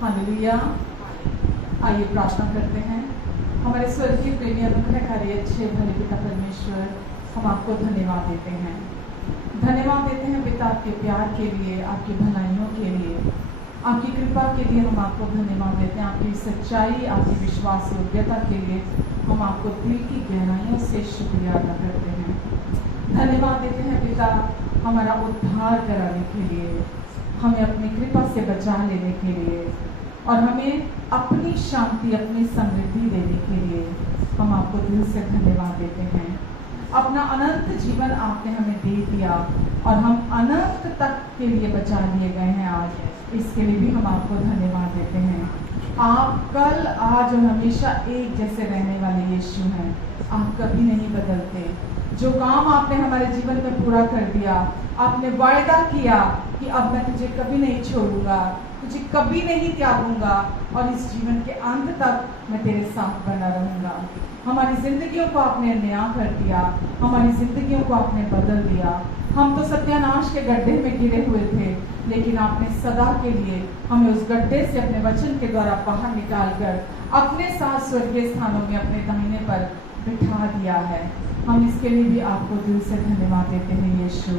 Hallelujah. आइए प्रार्थना करते हैं। हमारे स्वर्गीय प्रेमी अनुग्रहकारी अच्छे भले पिता परमेश्वर, हम आपको धन्यवाद देते हैं। धन्यवाद देते हैं पिता आपके प्यार के लिए, आपकी भलाइयों के लिए, आपकी कृपा के लिए हम आपको धन्यवाद देते हैं। आपकी सच्चाई, आपकी विश्वास योग्यता के लिए हम आपको दिल की गहराइयों से शुक्रिया अदा करते हैं। धन्यवाद देते हैं पिता हमारा उद्धार कराने के लिए, हमें अपनी कृपा से बचा लेने के लिए और हमें अपनी शांति, अपनी समृद्धि देने के लिए हम आपको दिल से धन्यवाद देते हैं। अपना अनंत जीवन आपने हमें दे दिया और हम अनंत तक के लिए बचा लिए गए हैं आज, इसके लिए भी हम आपको धन्यवाद देते हैं। आप कल, आज और हमेशा एक जैसे रहने वाले यीशु हैं। आप कभी नहीं बदलते। जो काम आपने हमारे जीवन में पूरा कर दिया, आपने वायदा किया कि अब मैं तुझे कभी नहीं छोड़ूंगा, तुझे कभी नहीं त्यागूंगा और इस जीवन के अंत तक मैं तेरे साथ बना रहूंगा। हमारी जिंदगियों को आपने नया कर दिया, हमारी जिंदगियों को आपने बदल दिया। हम तो सत्यानाश के गड्ढे में गिरे हुए थे, लेकिन आपने सदा के लिए हमें उस गड्ढे से अपने वचन के द्वारा बाहर निकालकर अपने साथ स्वर्गीय स्थानों में अपने दाहिने पर बिठा दिया है। हम इसके लिए भी आपको दिल से धन्यवाद देते हैं यीशु।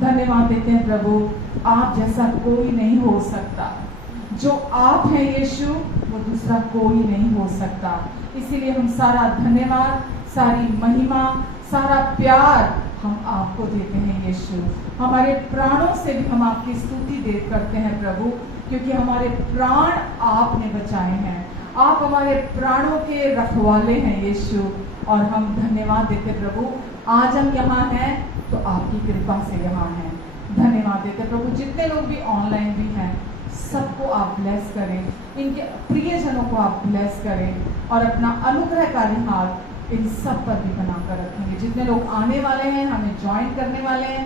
धन्यवाद देते हैं प्रभु, आप जैसा कोई नहीं हो सकता। जो आप हैं यीशु, वो दूसरा कोई नहीं हो सकता। इसीलिए हम सारा धन्यवाद, सारी महिमा, सारा प्यार हम आपको देते हैं यीशु। हमारे प्राणों से भी हम आपकी स्तुति करते हैं प्रभु, क्योंकि हमारे प्राण आपने बचाए हैं। आप हमारे प्राणों के रखवाले हैं यीशु और हम धन्यवाद देते प्रभु। आज हम यहाँ हैं तो आपकी कृपा से यहाँ हैं। धन्यवाद देते प्रभु। जितने लोग भी ऑनलाइन भी हैं, सबको आप ब्लेस करें, इनके प्रियजनों को आप ब्लेस करें और अपना अनुग्रहकारी हाथ इन सब पर भी बनाकर रखेंगे। जितने लोग आने वाले हैं, हमें ज्वाइन करने वाले हैं,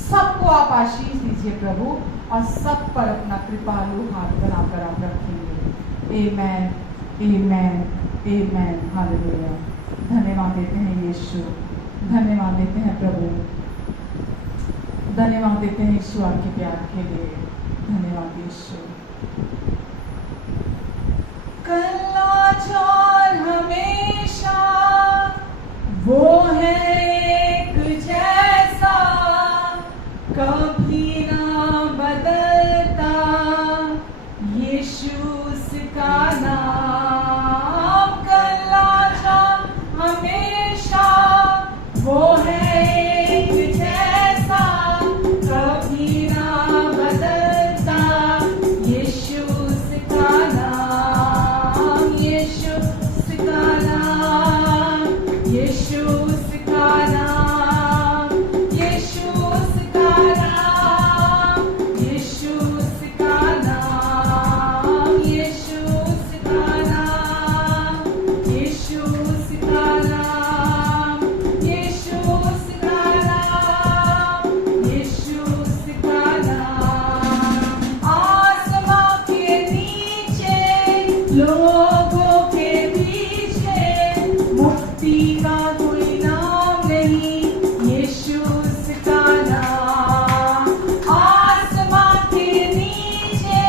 सबको आप आशीष दीजिए प्रभु और सब पर अपना कृपालु हाथ बनाकर आप रखेंगे। आमेन, आमेन, आमेन, हालेलुया। धन्यवाद देते हैं यीशु, धन्यवाद देते हैं प्रभु, धन्यवाद देते हैं यीशु आपके प्यार के लिए। धन्यवाद यीशु। कल आज और हमेशा वो है एक जैसा, कभी ना बदलता यीशु उसका नाम। कल आज और हमेशा वो है एक जैसा, कभी ना बदलता यीशु उसका नाम। यीशु उसका नाम, यीशु उसका नाम, यीशु उसका नाम, यीशु उसका नाम, यीशु उसका नाम, यीशु उसका नाम, यीशु उसका नाम, यीशु उसका नाम। आसमां के नीचे, लोगों के पीछे, मुक्ति का कोई नाम नहीं, यीशु उसका नाम। आसमां के नीचे,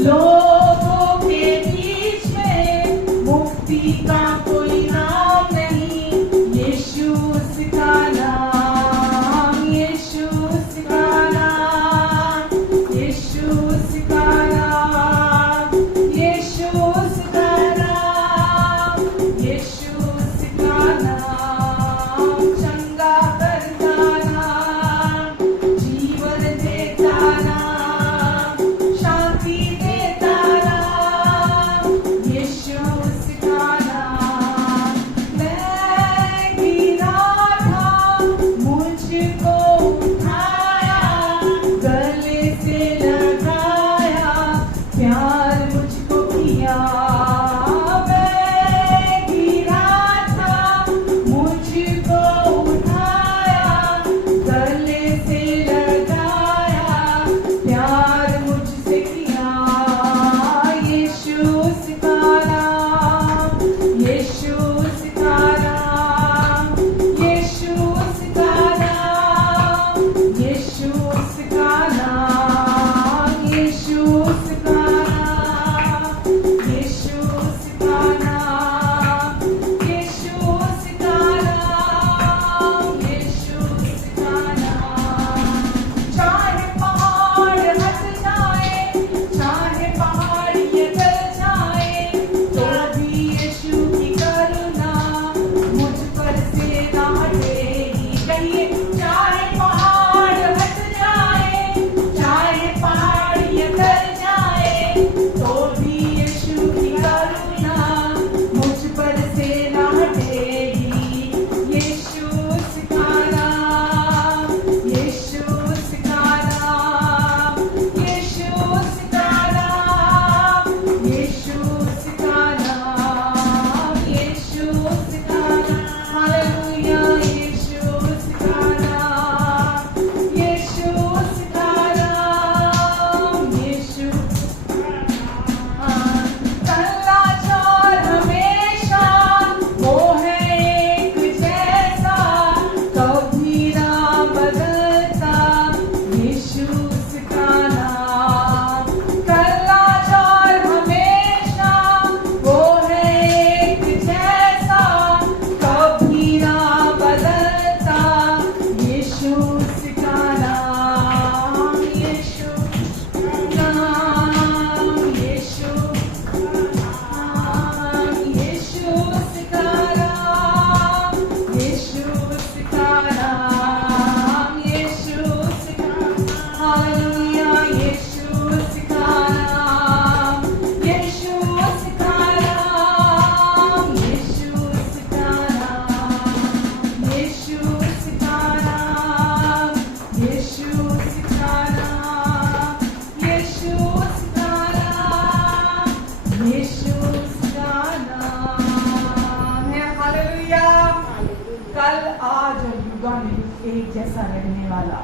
लोगों के बीच में, मुक्ति का कोई नाम नहीं, यीशु उसका नाम। यीशु उसका नाम, यीशु उसका नाम, यीशु उसका नाम, यीशु उसका नाम। चंगा करता नाम, जीवन देता नाम, शांति देता नाम, यीशु उसका नाम। जैसा रहने वाला।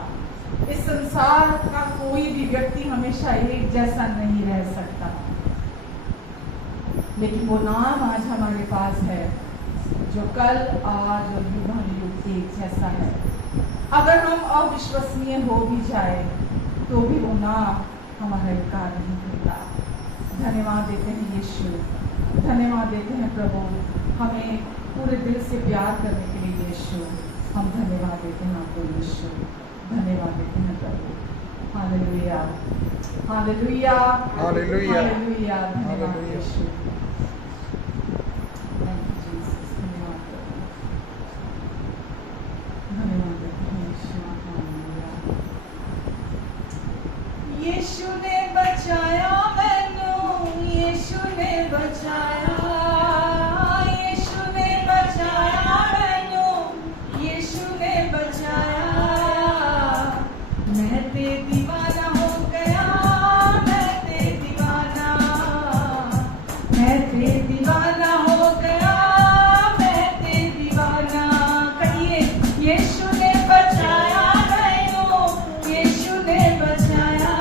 इस संसार का कोई भी व्यक्ति हमेशा एक जैसा नहीं रह सकता, लेकिन वो नाम आज हमारे पास है जो कल, आज और युग एक जैसा है। अगर हम अविश्वसनीय हो भी जाए तो भी वो नाम हमारा इनकार नहीं करता। धन्यवाद देते हैं यीशु, धन्यवाद देते हैं प्रभु, हमें पूरे दिल से प्यार करने के लिए यीशु। हम धन्यवाद देते हैं आपको यीशु, धन्यवाद देते हैं प्रभु। हालेलुया, हालेलुया, हालेलुया, हालेलुया, धन्यवाद हालेलुया। यीशु। Thank you, Jesus. धन्यवाद प्रभु, धन्यवाद देते हैं यीशु। हालेलुया। यीशु ने बचाया मैनू, यीशु ने बचाया, यीशु ने बचाया मैनू, यीशु ने बचाया। मैं ते दीवाना हो गया, मैं ते दीवाना, मैं ते दीवाना हो गया, मैं ते दीवाना। कहिए यीशु ने बचाया मैनू, यीशु ने बचाया,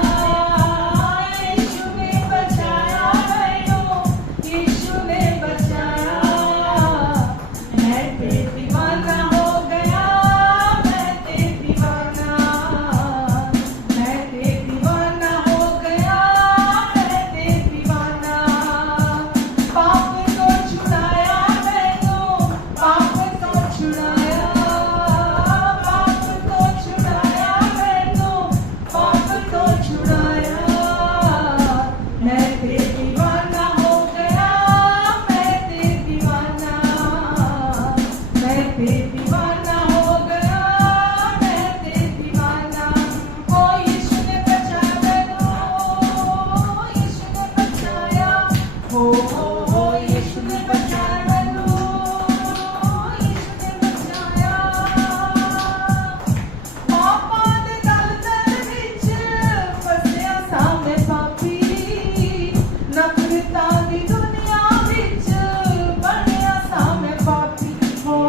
यीशु ने बचाया मैनू, यीशु ने बचाया। मैं ते दीवाना हो गया, मैं ते दीवाना, मैं ते दीवाना हो गया, मैं ते दीवाना। पाप तो छुड़ाया मैनू, पाप तो छुड़ाया, पाप तो छुड़ाया मैनू, पाप तो छुड़ाया। मैं ते दीवाना हो गया, मैं ते दीवाना, मैं ते दीवाना हो गया, मैं ते दीवाना। ओ यीशु ने बचाया मैनू, यीशु ने बचाया, हो यीशु ने बचाया मैनू, यीशु ने बचाया। पापां दे दलदल विच फसिया सा मैं पापी, नफरतां दी दुनिया विच बणिया सा मैं पापी। हो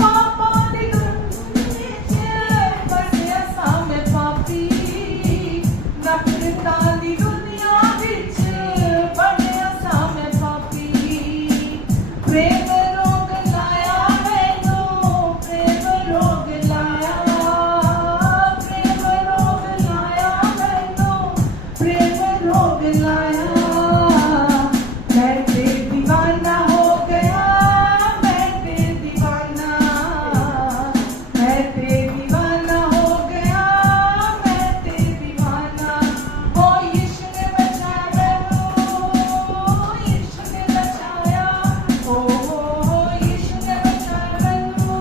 पापां दी दुनिया विच फसिया सा मैं पापी, नफरतां दी दुनिया विच बणिया सा मैं पापी। प्रेम रोग लाया मैनू, प्रेम रोग लाया, प्रेम रोग लाया मैनू, प्रेम रोग लाया। मैं ते दीवाना हो गया, मैं ते दीवाना, मैं ते दीवाना हो गया, मैं ते दीवाना। ओ यीशु ने बचाया मैनू, यीशु ने बचाया, ओ यीशु ने बचाया मैनू,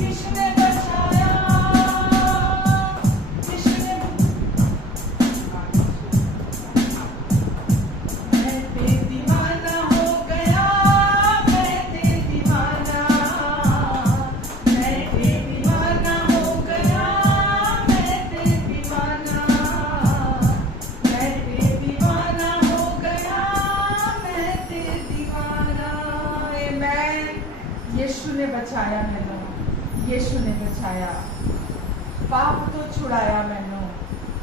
यीशु ने बचाया, यीशु ने। मैं ते दीवाना हो गया, मैं ते दीवाना, मैं ते दीवाना हो गया, मैं ते दीवाना, मैं ते दीवाना हो गया, मैं ते दीवाना। आमीन। यीशु ने बचाया मैनू, यीशु ने बचाया। पाप तो छुड़ाया मैनू,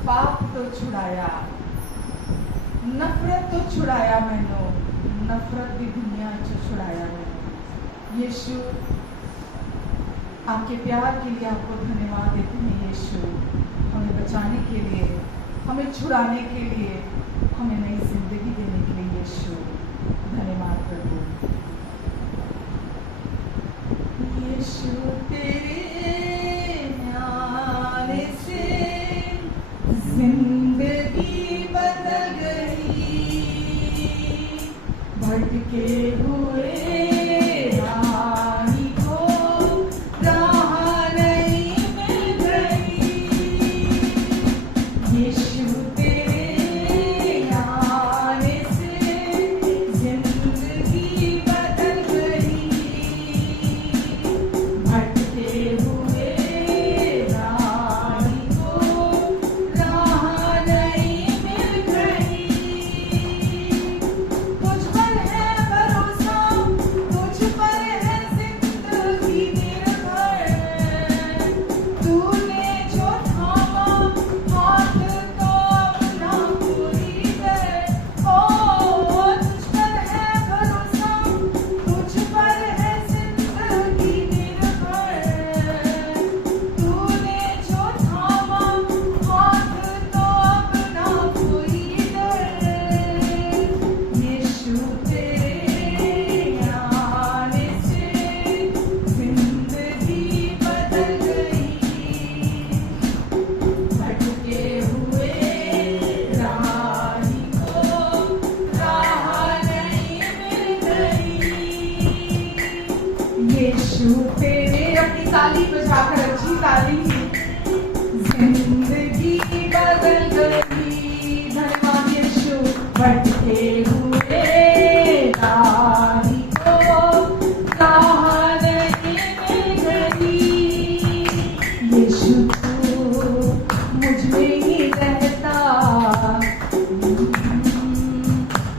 पाप तो छुड़ाया। नफरत तो छुड़ाया मैनू, नफरत भी दुनिया से छुड़ाया मैनू। यीशु, आपके प्यार के लिए आपको धन्यवाद देते हैं यीशु। हमें बचाने के लिए, हमें छुड़ाने के लिए, हमें नई जिंदगी देने के लिए यीशु, धन्यवाद प्रभु। यीशु तेरे न्याय से जिंदगी बदल गई, भटके हुए राही को राह नहीं मिल रही। यीशु तेरे न्याय से जिंदगी बदल गई, भटके भटके हुए राही को राह नहीं मिली। यीशु तू मुझ में ही रहता,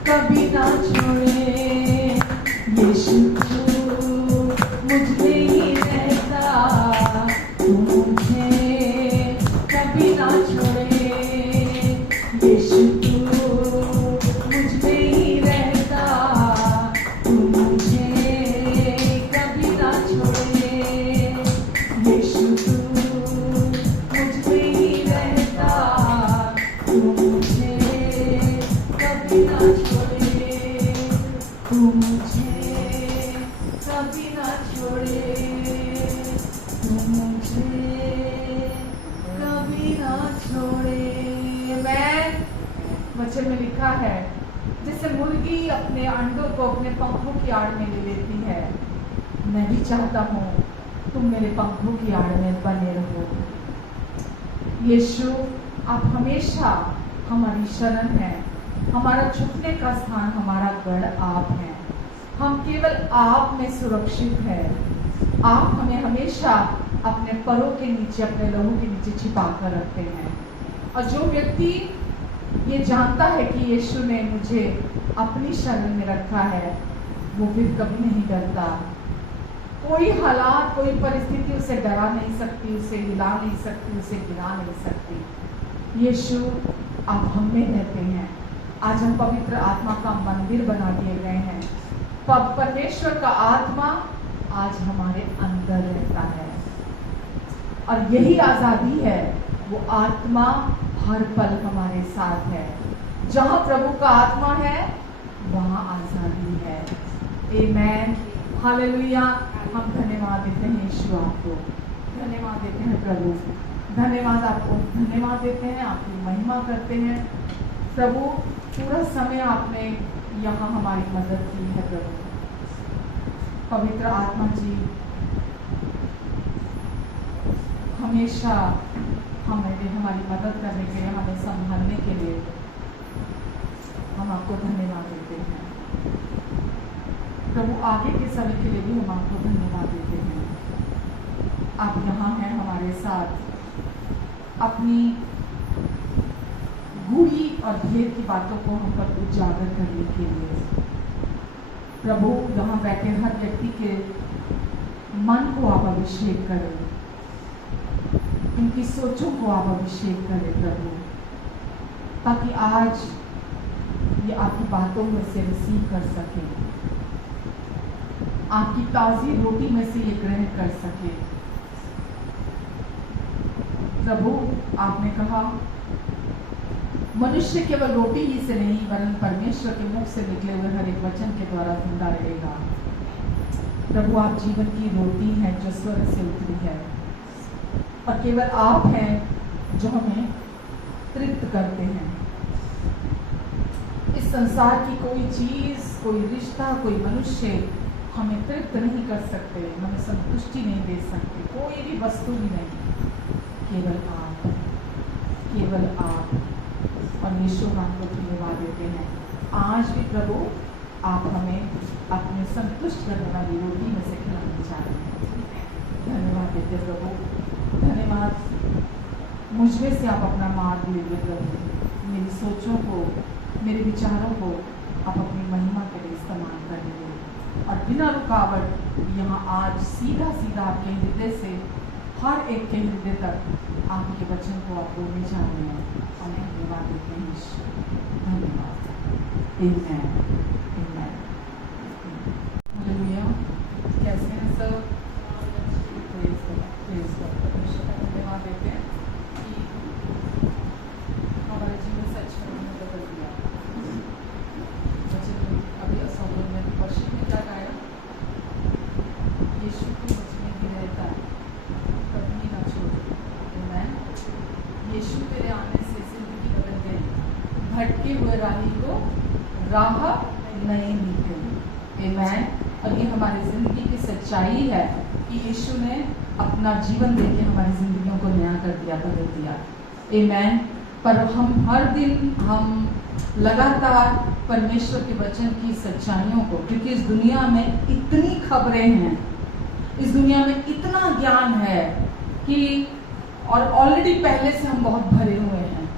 कभी ना छोड़े। यीशु तू मुझ में ही रहता, तू मुझे कभी ना छोड़े। यीशु तू मुझ में ही रहता, तू मुझे कभी ना छोड़े। यीशु तू मुझ में ही रहता, तू मुझे कभी ना छोड़े। तू मुझे कभी ना छोड़े, तू मुझे कभी ना छोड़े। वचन में लिखा है, जैसे मुर्गी अपने अंडों को अपने पंखों की आड़ में ले लेती है, मैं भी चाहता हूँ तुम मेरे पंखों की आड़ में बने रहो। यीशु, आप हमेशा हमारी शरण है, हमारा छुपने का स्थान, हमारा गढ़ आप हैं। हम केवल आप में सुरक्षित है। आप हमें हमेशा अपने परों के नीचे, अपने लहू के नीचे छिपा कर रखते हैं। और जो व्यक्ति ये जानता है कि यीशु ने मुझे अपनी शरण में रखा है, वो फिर कभी नहीं डरता। कोई हालात, कोई परिस्थिति उसे डरा नहीं सकती, उसे हिला नहीं सकती, उसे गिरा नहीं सकती। यीशु, आप हम में रहते हैं। आज हम पवित्र आत्मा का मंदिर बना दिए गए हैं। परमेश्वर का आत्मा आज हमारे अंदर रहता है, और यही आजादी है। वो आत्मा हर पल हमारे साथ है। जहाँ प्रभु का आत्मा है, वहाँ आजादी है। आमेन, हालेलुया। हम धन्यवाद देते हैं यीशु, आपको धन्यवाद देते हैं प्रभु, धन्यवाद आपको, धन्यवाद देते हैं, आपकी महिमा करते हैं प्रभु। पूरा समय आपने यहाँ हमारी मदद की है प्रभु। पवित्र आत्मा जी हमेशा हमारी मदद करने के लिए, हमें संभालने के लिए हम आपको धन्यवाद देते हैं प्रभु। आगे के समय के लिए भी हम आपको धन्यवाद देते हैं। आप यहाँ हैं हमारे साथ, अपनी गूढ़ी और ढेर की बातों को हम पर उजागर करने के लिए। प्रभु, यहाँ बैठे हर व्यक्ति के मन को आप अभिषेक करें, इनकी सोचों को आप अभिषेक करें प्रभु, ताकि आज ये आपकी बातों में से रिसीव कर सके, आपकी ताज़ी रोटी में से ये ग्रहण कर सके। प्रभु, आपने कहा मनुष्य केवल रोटी ही से नहीं, वरन परमेश्वर के मुख से निकले हुए हर एक वचन के द्वारा जिंदा रहेगा। प्रभु, आप जीवन की रोटी हैं जो स्वर्ग से उतरी है, और केवल आप हैं जो हमें तृप्त करते हैं। इस संसार की कोई चीज, कोई रिश्ता, कोई मनुष्य हमें तृप्त नहीं कर सकते, हमें संतुष्टि नहीं दे सकते, कोई भी वस्तु भी नहीं, केवल आप, केवल आप। और यीशु, हम आपको धन्यवाद देते हैं। आज भी प्रभु, आप हमें अपने संतुष्ट करने वाली रोटी में से खिलाना चाहते हैं। धन्यवाद देते प्रभु, धन्यवाद। मुझमें से आप अपना मार्ग लीजिए प्रभु, मेरी सोचों को, मेरे विचारों को आप अपनी महिमा के लिए इस्तेमाल करेंगे, और बिना रुकावट यहाँ आज सीधा सीधा आपके हृदय से हर एक के हृदय तक आपके वचन को आप बोलने जा रहे हैं। हम धन्यवाद देते हैं, धन्यवाद। आमेन, आमेन, हालेलुया। कैसे हैं सब? धन्यवाद देते हैं कि हमारे जीवन सच में उन्होंने बदल दिया। अभी असौर में वर्षिप में क्या गाया? यीशु की मुझ में ही रहता, कभी ना छोड़। मैं यीशु मेरे आने से जिंदगी बदल गई, भटके हुए राही को राह नहीं मिलती। आमेन। और ये हमारी जिंदगी की सच्चाई है कि यीशु ने अपना जीवन देके हमारी जिंदगियों को नया कर दिया, बदल दिया। आमेन। पर हम हर दिन हम लगातार परमेश्वर के वचन की सच्चाइयों को, क्योंकि इस दुनिया में इतनी खबरें हैं, इस दुनिया में इतना ज्ञान है कि और ऑलरेडी पहले से हम बहुत भरे हुए हैं,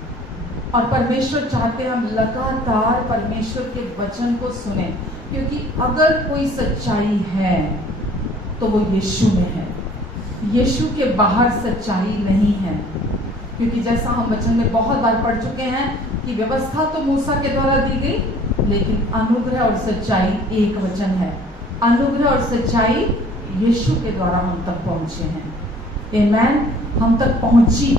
और परमेश्वर चाहते हैं हम लगातार परमेश्वर के वचन को सुने, क्योंकि अगर कोई सच्चाई है तो वो यीशु में है। यीशु के बाहर सच्चाई नहीं है, क्योंकि जैसा हम वचन में बहुत बार पढ़ चुके हैं कि व्यवस्था तो मूसा के द्वारा दी गई, लेकिन अनुग्रह और सच्चाई एक वचन है। अनुग्रह और सच्चाई यीशु के द्वारा हम तक पहुंचे हैं। आमेन। हम तक पहुंची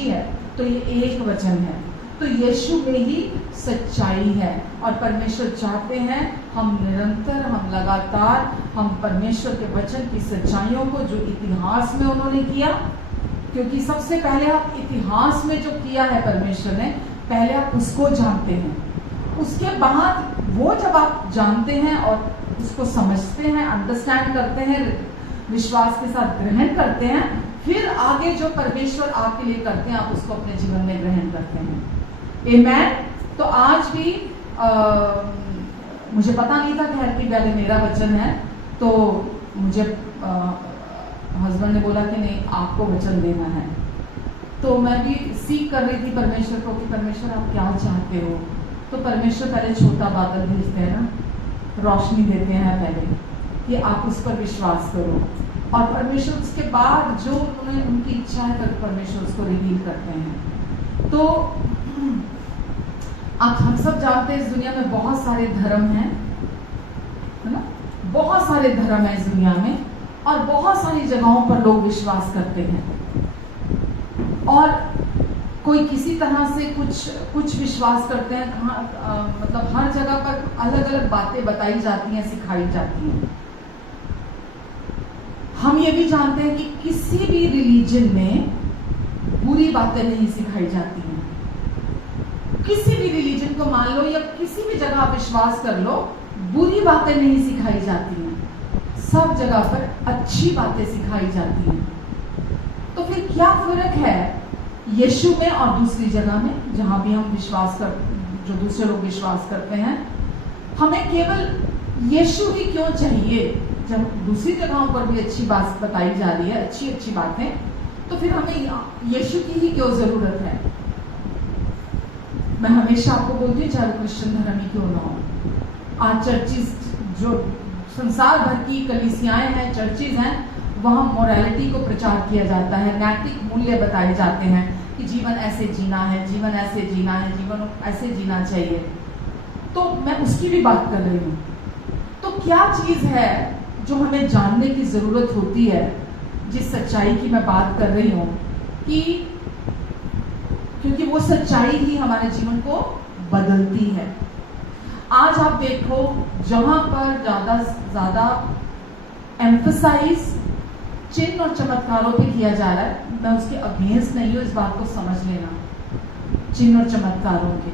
है, तो ये एक वचन है। तो यीशु में ही सच्चाई है, और परमेश्वर चाहते हैं हम निरंतर, हम लगातार, हम परमेश्वर के वचन की सच्चाइयों को, जो इतिहास में उन्होंने किया, क्योंकि सबसे पहले आप इतिहास में जो किया है परमेश्वर ने, पहले आप उसको जानते हैं। उसके बाद वो जब आप जानते हैं और उसको समझते हैं, अंडरस्टैंड करते हैं, विश्वास के साथ ग्रहण करते हैं, फिर आगे जो परमेश्वर आपके लिए करते हैं आप उसको अपने जीवन में ग्रहण करते हैं। आमेन। तो आज भी मुझे पता नहीं था कि हैप्पी वैली मेरा वचन है, तो मुझे हस्बैंड ने बोला कि नहीं, आपको वचन देना है। तो मैं भी सीख कर रही थी परमेश्वर को कि परमेश्वर आप क्या चाहते हो। तो परमेश्वर पहले छोटा बादल भेजते हैं ना, रोशनी देते हैं पहले कि आप उस पर विश्वास करो, और परमेश्वर उसके बाद जो उन्होंने उनकी इच्छा है तो परमेश्वर उसको रिवील करते हैं। तो आप हम सब जानते हैं इस दुनिया में बहुत सारे धर्म हैं, है ना, बहुत सारे धर्म है इस दुनिया में, और बहुत सारी जगहों पर लोग विश्वास करते हैं, और कोई किसी तरह से कुछ विश्वास करते हैं। मतलब हर जगह पर अलग अलग बातें बताई जाती हैं, सिखाई जाती हैं। हम ये भी जानते हैं कि किसी भी रिलीजन में बुरी बातें नहीं सिखाई जाती हैं। किसी भी रिलीजन को मान लो या किसी भी जगह आप विश्वास कर लो, बुरी बातें नहीं सिखाई जाती हैं, सब जगह पर अच्छी बातें सिखाई जाती हैं। तो फिर क्या फर्क है यीशु में और दूसरी जगह में, जहां भी हम जो दूसरे लोग विश्वास करते हैं? हमें केवल यीशु ही क्यों चाहिए जब दूसरी जगहों पर भी अच्छी बात बताई जा रही है, अच्छी बातें, तो फिर हमें यीशु की ही क्यों जरूरत है? मैं हमेशा आपको बोलती हूँ, चाहे क्रिश्चियन धर्म ही क्यों ना हो, आज चर्चिज, जो संसार भर की कलीसियाएं हैं, चर्चिज हैं, वहां मोरालिटी को प्रचार किया जाता है, नैतिक मूल्य बताए जाते हैं कि जीवन ऐसे जीना है, जीवन ऐसे जीना है, जीवन ऐसे जीना चाहिए। तो मैं उसकी भी बात कर रही हूँ। तो क्या चीज है जो हमें जानने की जरूरत होती है, जिस सच्चाई की मैं बात कर रही हूँ, कि क्योंकि वो सच्चाई ही हमारे जीवन को बदलती है। आज आप देखो, जहां पर ज्यादा एम्फसाइज चिन्ह और चमत्कारों पे किया जा रहा है, मैं उसके अगेंस्ट नहीं हूं, इस बात को समझ लेना। चिन्ह और चमत्कारों के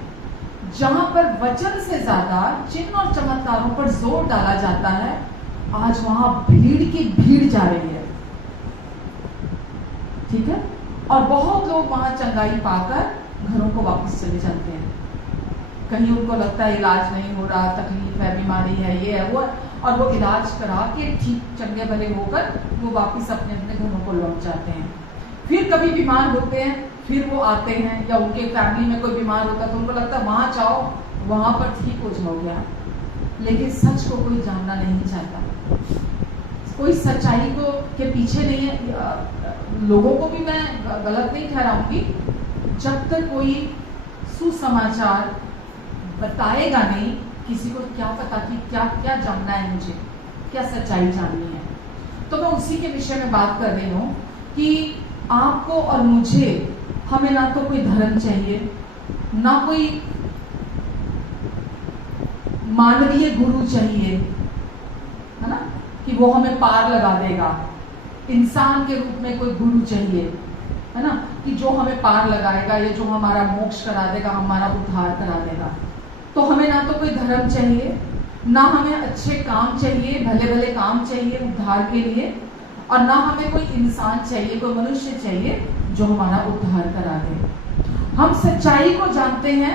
जहां पर वचन से ज्यादा चिन्ह और चमत्कारों पर जोर डाला जाता है, आज वहां भीड़ की भीड़ जा रही है, ठीक है, और बहुत लोग वहां चंगाई पाकर घरों को वापस चले जाते हैं। कहीं उनको लगता है इलाज नहीं हो रहा, तकलीफ है, बीमारी है, ये है, वो है, और वो इलाज करा के ठीक चंगे भले होकर वो वापस अपने अपने घरों को लौट जाते हैं। फिर कभी बीमार होते हैं, फिर वो आते हैं, या उनके फैमिली में कोई बीमार होता है तो उनको लगता है वहां जाओ, वहां पर ठीक हो जाओगे आप। लेकिन सच को कोई जानना नहीं चाहता, कोई सच्चाई को के पीछे नहीं है। लोगों को भी मैं गलत नहीं ठहराऊंगी, जब तक कोई सुसमाचार बताएगा नहीं, किसी को क्या पता कि क्या क्या जानना है, मुझे क्या सच्चाई जाननी है। तो मैं उसी के विषय में बात कर रही हूँ कि आपको और मुझे, हमें ना तो कोई धर्म चाहिए, ना कोई मानवीय गुरु चाहिए, है ना, कि वो हमें पार लगा देगा। इंसान के रूप में कोई गुरु चाहिए, है ना, कि जो हमें पार लगाएगा, या जो हमारा मोक्ष करा देगा, हमारा उद्धार करा देगा। तो हमें ना तो कोई धर्म चाहिए, ना हमें अच्छे काम चाहिए, भले भले काम चाहिए उद्धार के लिए, और ना हमें कोई इंसान चाहिए, कोई मनुष्य चाहिए जो हमारा उद्धार करा दे। हम सच्चाई को जानते हैं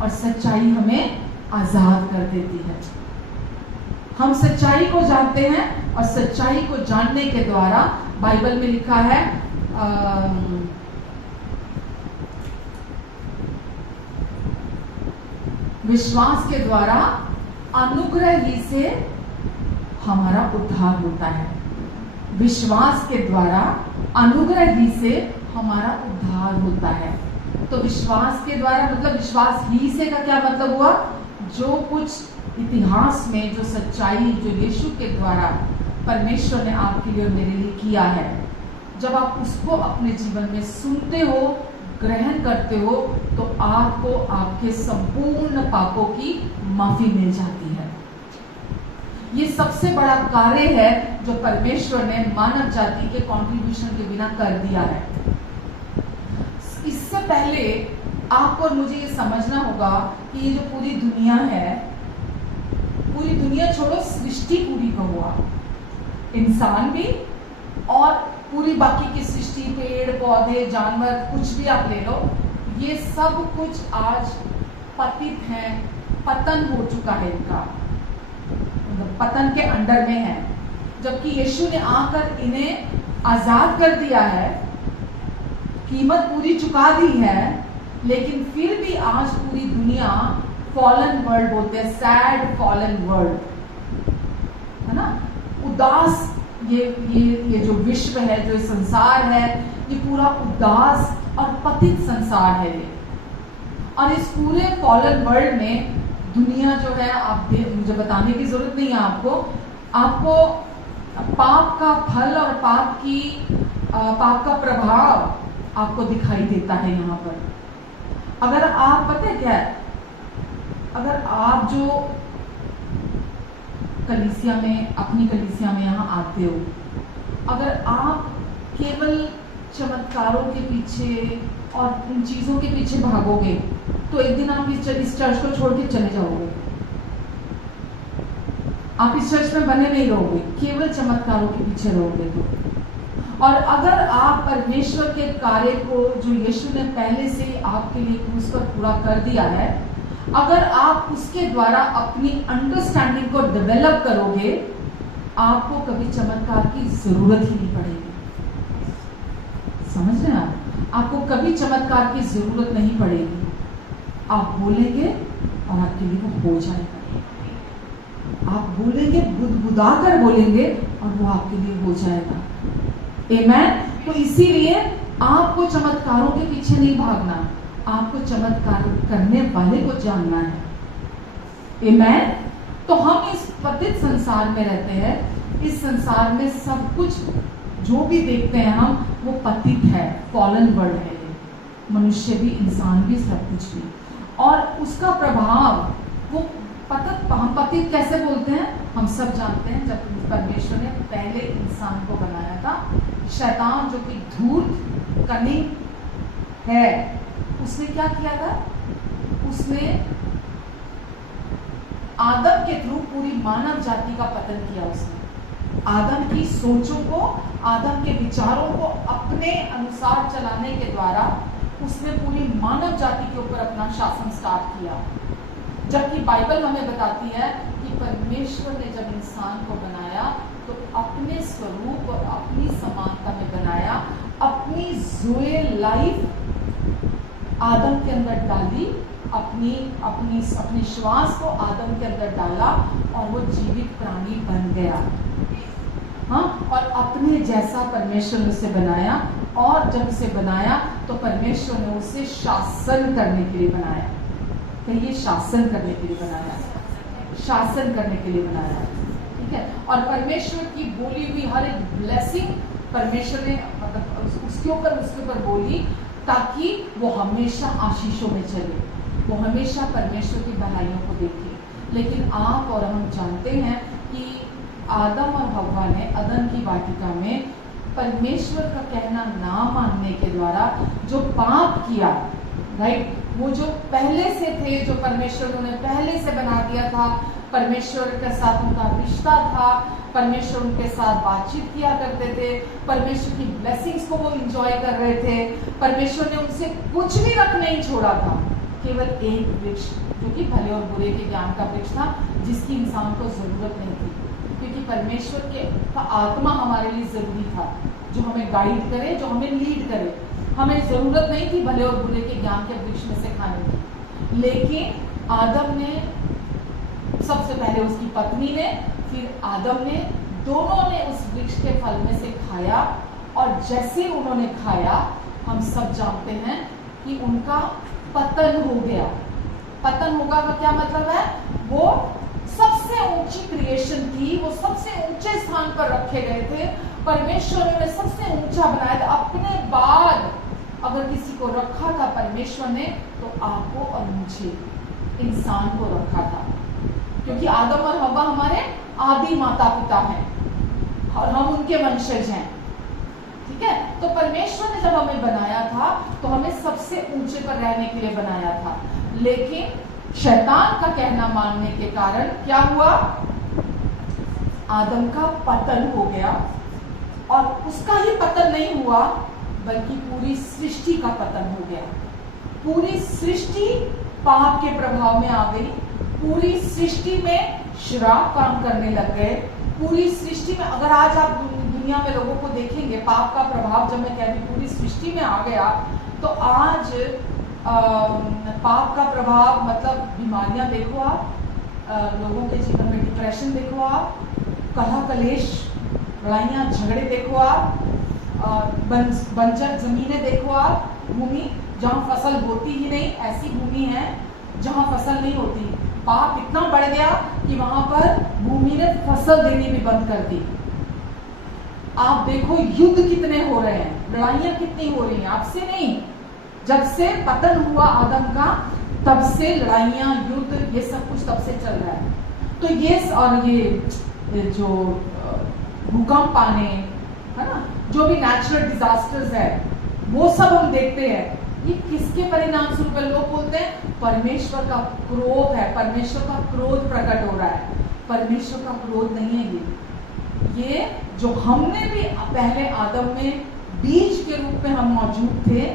और सच्चाई हमें आजाद कर देती है। हम सच्चाई को जानते हैं और सच्चाई को जानने के द्वारा बाइबल में लिखा है विश्वास के द्वारा अनुग्रह ही से हमारा उद्धार होता है। विश्वास के द्वारा अनुग्रह ही से हमारा उद्धार होता है। तो विश्वास के द्वारा मतलब विश्वास ही से का क्या मतलब हुआ? जो कुछ इतिहास में जो सच्चाई जो यीशु के द्वारा परमेश्वर ने आपके लिए और मेरे लिए किया है, जब आप उसको अपने जीवन में सुनते हो, ग्रहण करते हो, तो आपको आपके संपूर्ण पापों की माफी मिल जाती है। ये सबसे बड़ा कार्य है जो परमेश्वर ने मानव जाति के कंट्रीब्यूशन के बिना कर दिया है। इससे पहले आपको और मुझे ये समझना होगा कि ये जो पूरी दुनिया है, पूरी दुनिया छोड़ो, सृष्टि पूरी का हुआ, इंसान भी और पूरी बाकी की सृष्टि, पेड़ पौधे जानवर कुछ भी आप ले लो, ये सब कुछ आज पतित है, पतन हो चुका है, इनका मतलब पतन के अंडर में है। जबकि यीशु ने आकर इन्हें आजाद कर दिया है, कीमत पूरी चुका दी है, लेकिन फिर भी आज पूरी दुनिया फॉलन वर्ल्ड बोलते हैं, सैड फॉलन वर्ल्ड, है ना, उदास ये जो विश्व है, जो संसार है, ये पूरा उदास और पतित संसार है ये। और इस पूरे फॉलन वर्ल्ड में दुनिया जो है, आप मुझे बताने की जरूरत नहीं है आपको पाप का फल और पाप का प्रभाव आपको दिखाई देता है यहाँ पर। अगर आप पता है क्या है, अगर आप जो कलीसिया में, अपनी कलीसिया में यहाँ आते हो, अगर आप केवल चमत्कारों के पीछे और इन चीजों के पीछे भागोगे, तो एक दिन आप इस चर्च को छोड़ के चले जाओगे। आप इस चर्च में बने नहीं रहोगे, केवल चमत्कारों के पीछे रहोगे तो। और अगर आप परमेश्वर के कार्य को जो यीशु ने पहले से ही आपके लिए क्रूस पर पूरा कर दिया है, अगर आप उसके द्वारा अपनी अंडरस्टैंडिंग को डेवलप करोगे, आपको कभी चमत्कार की जरूरत ही नहीं पड़ेगी। समझ रहे हैं आपको कभी चमत्कार की जरूरत नहीं पड़ेगी। आप बोलेंगे और आपके लिए वो हो जाएगा। आप बोलेंगे, बुदबुदा कर बोलेंगे और वो आपके लिए हो जाएगा। आमेन। तो इसीलिए आपको चमत्कारों के पीछे नहीं भागना, आपको चमत्कार करने वाले को जानना है। आमेन। तो हम इस पतित संसार में रहते हैं। इस संसार में सब कुछ जो भी देखते हैं हम, वो पतित है, फॉलन वर्ल्ड है ये। मनुष्य भी, इंसान भी, सब कुछ भी। और उसका प्रभाव वो हम पतित कैसे बोलते हैं? हम सब जानते हैं, जब परमेश्वर ने पहले इंसान को बनाया था, शैतान जो कि धूर्त कनिंग है, उसने क्या किया था? उसने आदम के थ्रू पूरी मानव जाति का पतन किया। उसने आदम की सोचों को, आदम के विचारों को अपने अनुसार चलाने के द्वारा उसने पूरी मानव जाति के ऊपर अपना शासन स्टार्ट किया। जबकि बाइबल हमें बताती है कि परमेश्वर ने जब इंसान को बनाया तो अपने स्वरूप और अपनी समानता में बनाया, अपनी ज़ोए लाइफ आदम के अंदर डाली, अपनी श्वास को आदम के अंदर डाला और वो जीवित प्राणी बन गया। हाँ, और अपने जैसा परमेश्वर ने उसे बनाया। और जब उसे बनाया तो परमेश्वर ने उसे शासन करने के लिए बनाया। कहिए, शासन करने के लिए बनाया, शासन करने के लिए बनाया। ठीक है। और परमेश्वर की बोली हुई हर एक ब्लेसिंग परमेश्वर ने मतलब उसके ऊपर बोली, ताकि वो हमेशा आशीषों में चले, वो हमेशा परमेश्वर की भलाइयों को देखे। लेकिन आप और हम जानते हैं कि आदम और हव्वा ने अदन की वाटिका में परमेश्वर का कहना ना मानने के द्वारा जो पाप किया, राइट, वो जो पहले से थे, जो परमेश्वर ने पहले से बना दिया था, परमेश्वर के साथ उनका रिश्ता था, परमेश्वर उनके साथ बातचीत किया करते थे, परमेश्वर की ब्लेसिंग्स को वो एंजॉय कर रहे थे, परमेश्वर ने उनसे कुछ भी रख नहीं छोड़ा था, केवल एक वृक्ष जो कि भले और बुरे के ज्ञान का वृक्ष था, जिसकी इंसान को जरूरत नहीं थी, क्योंकि परमेश्वर के का आत्मा हमारे लिए जरूरी था, जो हमें गाइड करे, जो हमें लीड करे। हमें जरूरत नहीं थी भले और बुरे के ज्ञान के वृक्ष में से खाने की, लेकिन आदम ने, सबसे पहले उसकी पत्नी ने, फिर आदम ने, दोनों ने उस वृक्ष के फल में से खाया, और जैसे उन्होंने खाया, हम सब जानते हैं कि उनका पतन हो गया। पतन होगा का क्या मतलब है? वो सबसे ऊंची क्रिएशन थी, वो सबसे ऊंचे स्थान पर रखे गए थे, परमेश्वर ने सबसे ऊंचा बनाया था। अपने बाद अगर किसी को रखा था परमेश्वर ने, तो आपको और मुझे, इंसान को रखा था, क्योंकि आदम और हव्वा हमारे आदि माता पिता हैं और हम उनके वंशज हैं, ठीक है। तो परमेश्वर ने जब हमें बनाया था, तो हमें सबसे ऊंचे पर रहने के लिए बनाया था, लेकिन शैतान का कहना मानने के कारण क्या हुआ? आदम का पतन हो गया, और उसका ही पतन नहीं हुआ, बल्कि पूरी सृष्टि का पतन हो गया। पूरी सृष्टि पाप के प्रभाव में आ गई, पूरी सृष्टि में श्राप काम करने लग गए, पूरी सृष्टि में, अगर आज आप दुनिया में लोगों को देखेंगे, पाप का प्रभाव, जब मैं कह रही पूरी सृष्टि में आ गया, तो आज पाप का प्रभाव मतलब बीमारियां देखो आप, लोगों के जीवन में डिप्रेशन देखो आप, कलह कलेश, लड़ाइयाँ झगड़े देखो आप, बंजर जमीनें देखो आप, भूमि जहाँ फसल होती ही नहीं, ऐसी भूमि है जहाँ फसल नहीं होती। पाप इतना बढ़ गया कि वहां पर भूमि ने फसल देनी भी बंद कर दी। आप देखो युद्ध कितने हो रहे हैं, लड़ाइयां कितनी हो रही हैं, आपसे नहीं, जब से पतन हुआ आदम का, तब से लड़ाइयां, युद्ध, ये सब कुछ तब से चल रहा है। तो ये, और ये जो भूकंप आने, है ना, जो भी नेचुरल डिजास्टर्स है, वो सब हम देखते हैं, ये किसके परिणाम स्वरूप? लोग बोलते हैं परमेश्वर का क्रोध है, परमेश्वर का क्रोध प्रकट हो रहा है। परमेश्वर का क्रोध नहीं है ये जो हमने भी पहले आदम में बीज के रूप में हम मौजूद थे,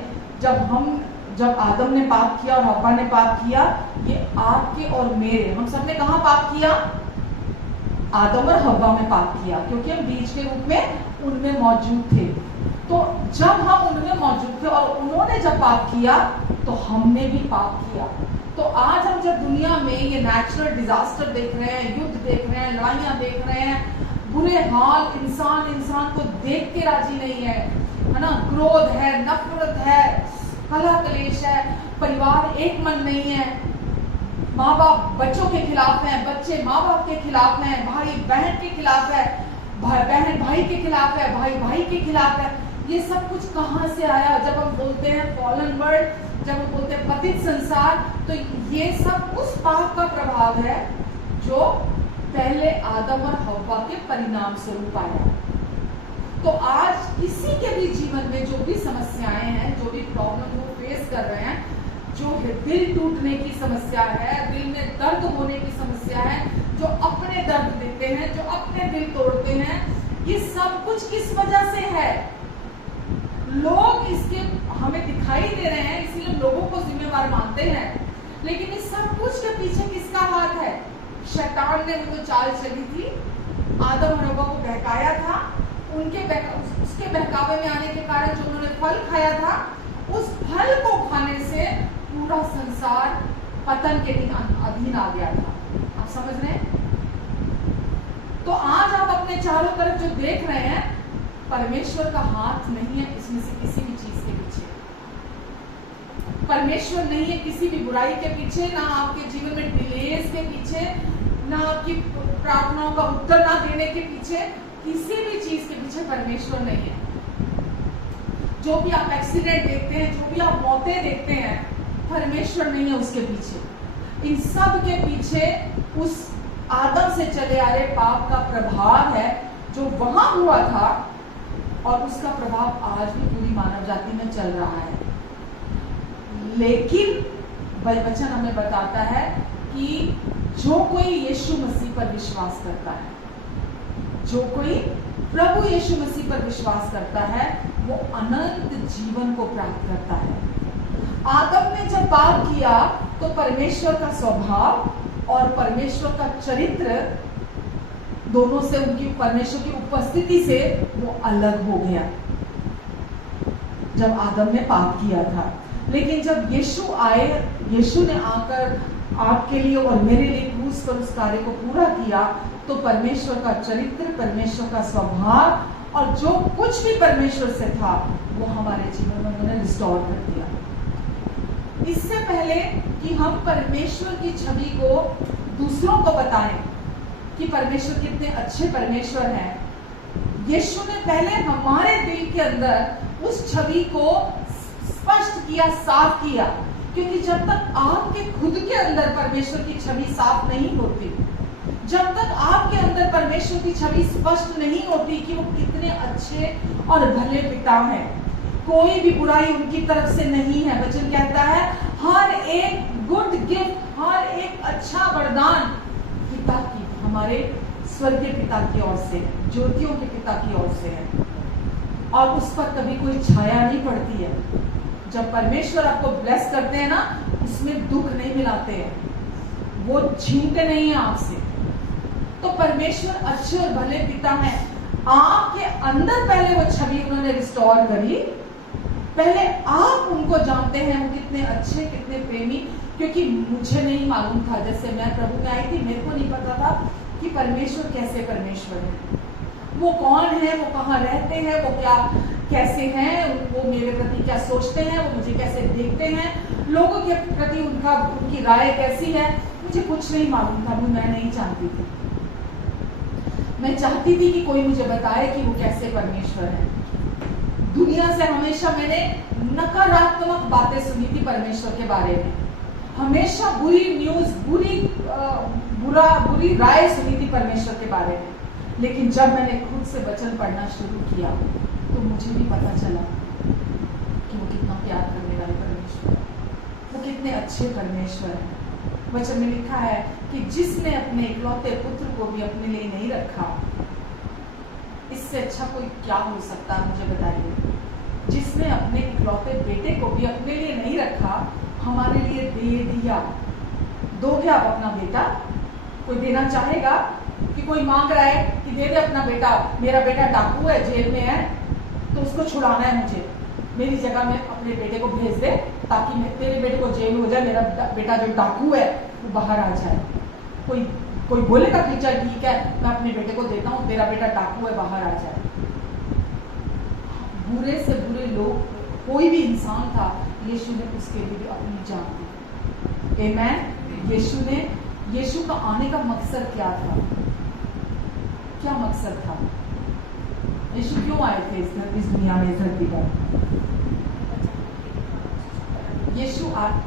जब आदम ने पाप किया और हव्वा ने पाप किया, ये आपके और मेरे, हम सबने कहाँ पाप किया? आदम और हव्वा में पाप किया, क्योंकि हम बीज के रूप में उनमें मौजूद थे। तो जब हम उनमें मौजूद थे और उन्होंने जब पाप किया, तो हमने भी पाप किया। तो आज हम जब दुनिया में ये नेचुरल डिजास्टर देख रहे हैं, युद्ध देख रहे हैं, लड़ाइयां देख रहे हैं, बुरे हाल, इंसान को देख के राजी नहीं है ना, क्रोध है, नफरत है, कलह कलेश है, परिवार एक मन नहीं है, माँ बाप बच्चों के खिलाफ हैं, बच्चे माँ बाप के खिलाफ हैं, भाई बहन के खिलाफ है, बहन भाई के खिलाफ है, भाई भाई के खिलाफ है। ये सब कुछ कहाँ से आया? जब हम बोलते हैं फॉलन वर्ल्ड, जब हम बोलते हैं पतित संसार, तो ये सब उस पाप का प्रभाव है जो पहले आदम और हव्वा के परिणाम स्वरूप आया। तो आज किसी के भी जीवन में जो भी समस्याएं हैं, जो भी प्रॉब्लम वो फेस कर रहे हैं, जो दिल टूटने की समस्या है, दिल में दर्द होने की समस्या है, जो अपने दर्द देते हैं, जो अपने दिल तोड़ते हैं, ये सब कुछ किस वजह से है? लोग इसके हमें दिखाई दे रहे हैं, इसलिए लोगों को जिम्मेवार मानते हैं, लेकिन इस सब कुछ के पीछे किसका हाथ है? शैतान ने वो चाल चली थी, आदम और हव्वा को बहकाया था, उसके बहकावे में आने के कारण जो उन्होंने फल खाया था, उस फल को खाने से पूरा संसार पतन के अधीन आ गया था। आप समझ रहे हैं? तो आज आप अपने चारों तरफ जो देख रहे हैं, परमेश्वर का हाथ नहीं है इसमें से किसी भी चीज के पीछे। परमेश्वर नहीं है किसी भी बुराई के पीछे, ना आपके जीवन में डिलेज के पीछे, ना आपकी प्रार्थनाओं का उत्तर ना देने के पीछे, किसी भी चीज के पीछे परमेश्वर नहीं है। जो भी आप एक्सीडेंट देखते हैं, जो भी आप मौतें देखते हैं, परमेश्वर नहीं है उसके पीछे। इन सब के पीछे उस आदम से चले आ रहे पाप का प्रभाव है जो वहां हुआ था, और उसका प्रभाव आज भी पूरी मानव जाति में चल रहा है। लेकिन वचन हमें बताता है कि जो कोई यीशु मसीह पर विश्वास करता है, जो कोई प्रभु यीशु मसीह पर विश्वास करता है, वो अनंत जीवन को प्राप्त करता है। आदम ने जब पाप किया तो परमेश्वर का स्वभाव और परमेश्वर का चरित्र दोनों से, उनकी परमेश्वर की उपस्थिति से वो अलग हो गया जब आदम ने पाप किया था। लेकिन जब यीशु आए, यीशु ने आकर आपके लिए और मेरे लिए क्रूस पर उस कार्य को पूरा किया, तो परमेश्वर का चरित्र, परमेश्वर का स्वभाव और जो कुछ भी परमेश्वर से था वो हमारे जीवन में उन्होंने रिस्टोर कर दिया। इससे पहले कि हम परमेश्वर की छवि को दूसरों को बताएं कि परमेश्वर कितने अच्छे परमेश्वर हैं, यीशु ने पहले हमारे दिल के अंदर उस छवि को स्पष्ट किया, साफ किया। क्योंकि जब तक आपके खुद के अंदर परमेश्वर की छवि साफ नहीं होती, जब तक आपके अंदर परमेश्वर की छवि स्पष्ट नहीं होती कि वो कितने अच्छे और भले पिता हैं, कोई भी बुराई उनकी तरफ से नहीं है। वचन कहता है हर एक गुड गिफ्ट, हर एक अच्छा वरदान पिता की, हमारे स्वर्गीय पिता की ओर से, ज्योतियों के पिता की ओर से है, और उस पर कभी कोई छाया नहीं पड़ती है। जब परमेश्वर आपको ब्लेस करते हैं ना, उसमें दुख नहीं मिलाते हैं, वो छीनते नहीं है आपसे। तो परमेश्वर अच्छे और भले पिता हैं। आपके अंदर पहले वो छवि उन्होंने रिस्टोर करी, पहले आप उनको जानते हैं, वो कितने अच्छे, कितने प्रेमी। क्योंकि मुझे नहीं मालूम था, जैसे मैं प्रभु में आई थी, मेरे को नहीं पता था कि परमेश्वर कैसे परमेश्वर है, वो कौन है, वो कहाँ रहते हैं, वो क्या कैसे हैं, वो मेरे प्रति क्या सोचते हैं, वो मुझे कैसे देखते हैं, लोगों के प्रति उनकी राय कैसी है, मुझे कुछ नहीं मालूम था। मैं नहीं जानती थी, मैं चाहती थी कि कोई मुझे बताए कि वो कैसे परमेश्वर है। दुनिया से हमेशा मैंने नकारात्मक बातें सुनी थी परमेश्वर के बारे में, हमेशा बुरी न्यूज, बुरी राय सुनी थी परमेश्वर के बारे में। लेकिन जब मैंने खुद से वचन पढ़ना शुरू किया तो मुझे भी पता चला कि वो कितना प्यार करने वाले परमेश्वर है, वो कितने अच्छे परमेश्वर हैं। वचन में लिखा है कि जिसने अपने इकलौते पुत्र को भी अपने लिए नहीं रखा, इससे अच्छा कोई क्या हो सकता है, मुझे बताइए। जिसने अपने इकलौते बेटे को भी अपने लिए नहीं रखा, हमारे लिए दे दिया। दोगे आप अपना बेटा? कोई देना चाहेगा? कि कोई मांग रहा है कि दे दे अपना बेटा, मेरा बेटा डाकू है, जेल में है, तो उसको छुड़ाना है मुझे, मेरी जगह में अपने बेटे को भेज दे ताकि तेरे बेटे को जेल हो जाए, मेरा बेटा जो डाकू है वो बाहर आ जाए। कोई बोलेगा कि चल ठीक है, मैं अपने बेटे को देता हूँ, तेरा बेटा डाकू है, बाहर आ जाए। बुरे से बुरे लोग, कोई भी इंसान था, यीशु ने उसके लिए अपनी जान दी। आमेन। यीशु का आने का मकसद क्या था? क्या मकसद था? यीशु क्यों आए थे इस दुनिया में, इस धरती पर? यीशु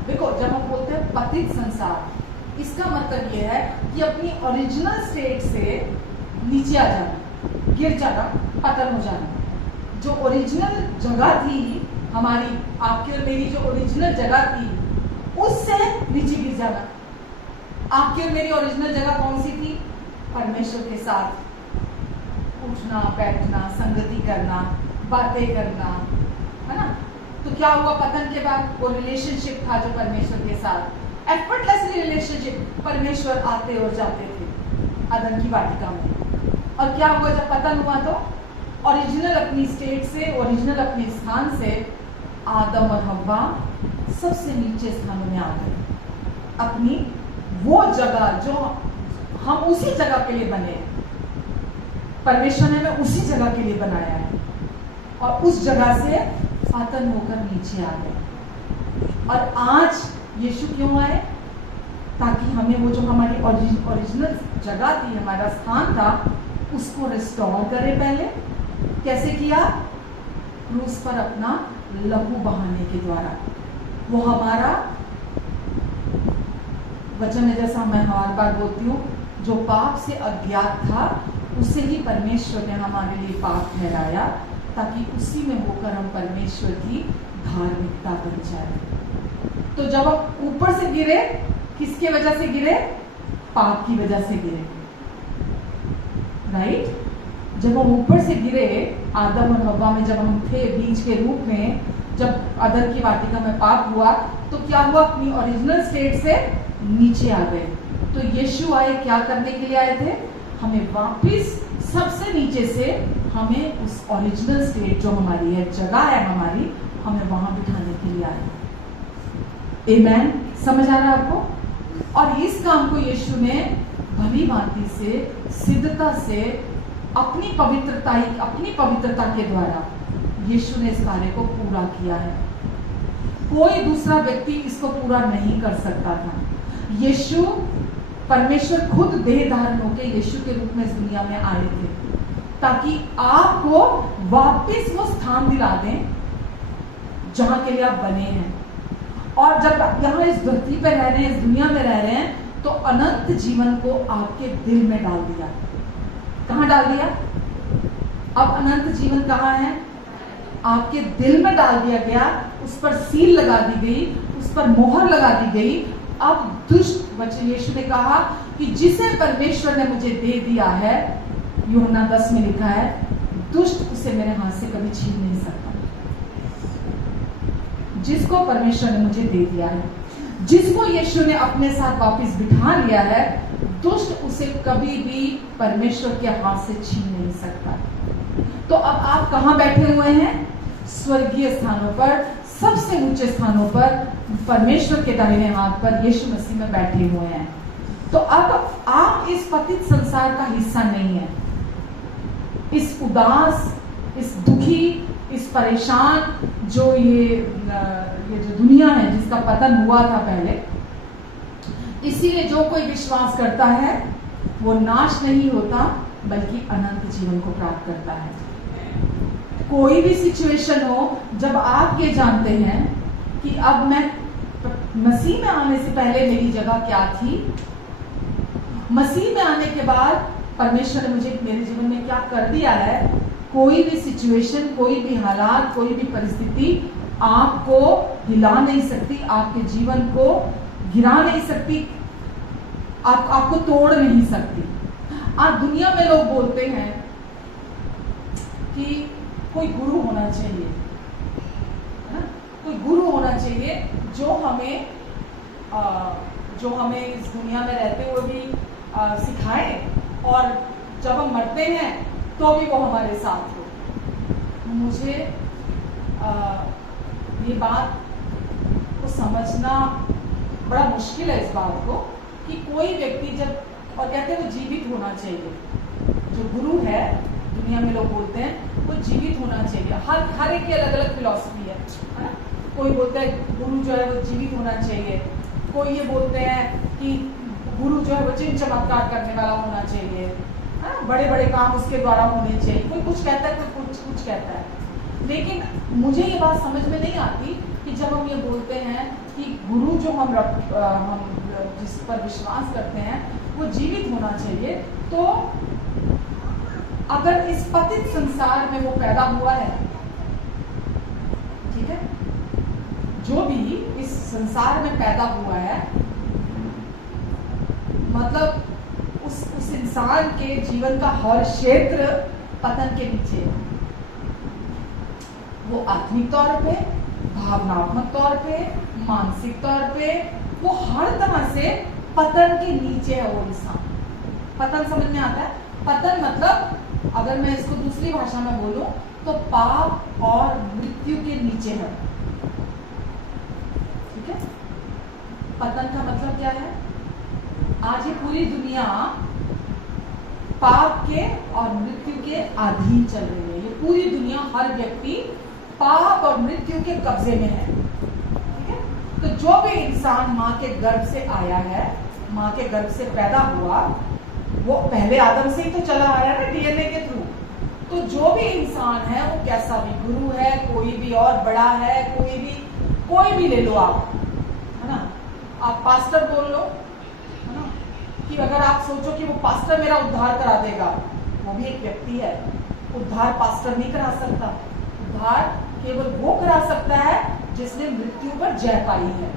देखो, जब हम बोलते हैं पतित संसार, इसका मतलब यह है कि अपनी ओरिजिनल स्टेट से नीचे आ जाना, गिर जाना, पतन हो जाना। जो ओरिजिनल जगह थी हमारी, आपकी और मेरी जो ओरिजिनल जगह थी, उससे नीचे गिर जाना। आपकी और मेरी ओरिजिनल जगह कौन सी थी? परमेश्वर के साथ उठना, बैठना, संगति करना, बातें करना, है ना। तो क्या हुआ पतन के बाद? वो रिलेशनशिप था जो परमेश्वर के साथ, एफर्टलेसली रिलेशनशिप, परमेश्वर आते और जाते थे अदन की वाटिका में। और क्या हुआ जब पतन हुआ? तो ओरिजिनल अपनी स्टेट से, ओरिजिनल अपने स्थान से आदम और हव्वा सबसे नीचे स्थानों में आ गए। अपनी वो जगह जो हम उसी जगह के लिए बने, परमेश्वर ने हमें उसी जगह के लिए बनाया है, और उस जगह से पतन होकर नीचे आ गए। और आज यीशु क्यों आए? ताकि हमें वो जो हमारी ओरिजिनल जगह थी, हमारा स्थान था, उसको रिस्टोर करे। पहले कैसे किया? क्रूस पर अपना लहू बहाने के द्वारा। वो हमारा वचन है, जैसा मैं हर बार बोलती हूँ, जो पाप से अज्ञात था उसे ही परमेश्वर ने हमारे लिए पाप ठहराया, ताकि उसी में होकर हम परमेश्वर की धार्मिकता बन जाए। तो जब हम ऊपर से गिरे, किसके वजह से गिरे? पाप की वजह से गिरे, राइट? जब हम ऊपर से गिरे, आदम और हव्वा में जब हम थे बीज के रूप में, जब अदन की वाटिका में पाप हुआ, तो क्या हुआ? अपनी ओरिजिनल स्टेट से नीचे आ गए। तो यीशु आए, क्या करने के लिए आए थे? हमें वापस सबसे नीचे से हमें उस ओरिजिनल स्टेट जो हमारी है, जगह है हमारी, हमें वहां बिठाने के लिए आए। आमेन? समझ आ रहा है आपको? और इस काम को यीशु ने भली भांति से, सिद्धता से, अपनी पवित्रता के द्वारा यीशु ने इस कार्य को पूरा किया है। कोई दूसरा व्यक्ति इसको पूरा नहीं कर सकता था। यीशु, परमेश्वर खुद देह धारण होकर यीशु के रूप में इस दुनिया में आए थे, ताकि आपको वापस वो स्थान दिला दें जहां के लिए आप बने हैं। और जब आप यहाँ इस धरती पे रह रहे हैं, इस दुनिया में रह रहे हैं, तो अनंत जीवन को आपके दिल में डाल दिया। कहाँ डाल दिया? अब अनंत जीवन कहाँ है? आपके दिल में डाल दिया गया, उस पर सील लगा दी गई, उस पर मोहर लगा दी गई। अब दुष्ट बच्चे, यीशु ने कहा कि जिसे परमेश्वर ने मुझे दे दिया है, यूहन्ना 10 में लिखा है, दुष्ट उसे मेरे हाथ से कभी छीन नहीं सकता। जिसको परमेश्वर ने मुझे दे दिया है, जिसको यीशु ने अपने साथ वापस बिठा लिया है, दुष्ट उसे कभी भी परमेश्वर के हाथ से छीन नहीं सकता। तो अब आप कहां बैठे हुए हैं? स्वर्गीय स्थानों पर, सबसे ऊंचे स्थानों पर, परमेश्वर के दाहिने हाथ पर यीशु मसीह में बैठे हुए हैं। तो अब आप इस पतित संसार का हिस्सा नहीं है। इस उदास, इस दुखी, इस परेशान जो ये जो दुनिया है जिसका पतन हुआ था पहले, इसीलिए जो कोई विश्वास करता है वो नाश नहीं होता बल्कि अनंत जीवन को प्राप्त करता है। कोई भी सिचुएशन हो, जब आप ये जानते हैं कि अब मैं मसीह में आने से पहले मेरी जगह क्या थी, मसीह में आने के बाद परमेश्वर ने मुझे मेरे जीवन में क्या कर दिया है, कोई भी सिचुएशन, कोई भी हालात, कोई भी परिस्थिति आपको हिला नहीं सकती, आपके जीवन को गिरा नहीं सकती, आपको तोड़ नहीं सकती। आज दुनिया में लोग बोलते हैं कि कोई गुरु होना चाहिए, है ना? कोई गुरु होना चाहिए जो हमें इस दुनिया में रहते हुए भी सिखाए, और जब हम मरते हैं तो भी वो हमारे साथ हो। मुझे ये बात को समझना बड़ा मुश्किल है, इस बात को, कि कोई व्यक्ति जब, और कहते हैं वो जीवित होना चाहिए, जो गुरु है दुनिया में लोग बोलते हैं वो जीवित होना चाहिए। हर एक की अलग अलग फिलॉसफी है ना? कोई बोलता है गुरु जो है वो जीवित होना चाहिए, कोई ये बोलते हैं कि गुरु जो है वो चिन्ह चमत्कार करने वाला होना चाहिए, है ना? बड़े बड़े काम उसके द्वारा होने चाहिए। कोई कुछ कहता है, कोई कुछ कहता है। लेकिन मुझे ये बात समझ में नहीं आती कि जब हम ये बोलते हैं कि गुरु जो हम जिस पर विश्वास करते हैं वो जीवित होना चाहिए, तो अगर इस पतित संसार में वो पैदा हुआ है, ठीक है, जो भी इस संसार में पैदा हुआ है, मतलब उस इंसान के जीवन का हर क्षेत्र पतन के नीचे है। वो आत्मिक तौर पे, भावनात्मक तौर पे, मानसिक तौर पे, वो हर तरह से पतन के नीचे है वो इंसान। पतन समझ में आता है? पतन मतलब, अगर मैं इसको दूसरी भाषा में बोलूं तो पाप और मृत्यु के नीचे है। ठीक है? पतन का मतलब क्या है? आज ये पूरी दुनिया पाप के और मृत्यु के अधीन चल रही है। ये पूरी दुनिया, हर व्यक्ति पाप और मृत्यु के कब्जे में है। ठीक है? तो जो भी इंसान माँ के गर्भ से आया है, माँ के गर्भ से पैदा हुआ, वो पहले आदम से ही तो चला आ रहा है ना, डीएनए के थ्रू। तो जो भी इंसान है, वो कैसा भी, गुरु है, कोई भी और बड़ा है, कोई भी ले लो आप, है ना? आप पास्टर बोल लो, है ना? कि अगर आप सोचो कि वो पास्टर मेरा उद्धार करा देगा, वो भी एक व्यक्ति है। उद्धार पास्टर नहीं करा सकता। उद्धार केवल वो करा सकता है जिसने मृत्यु पर जय पाई है।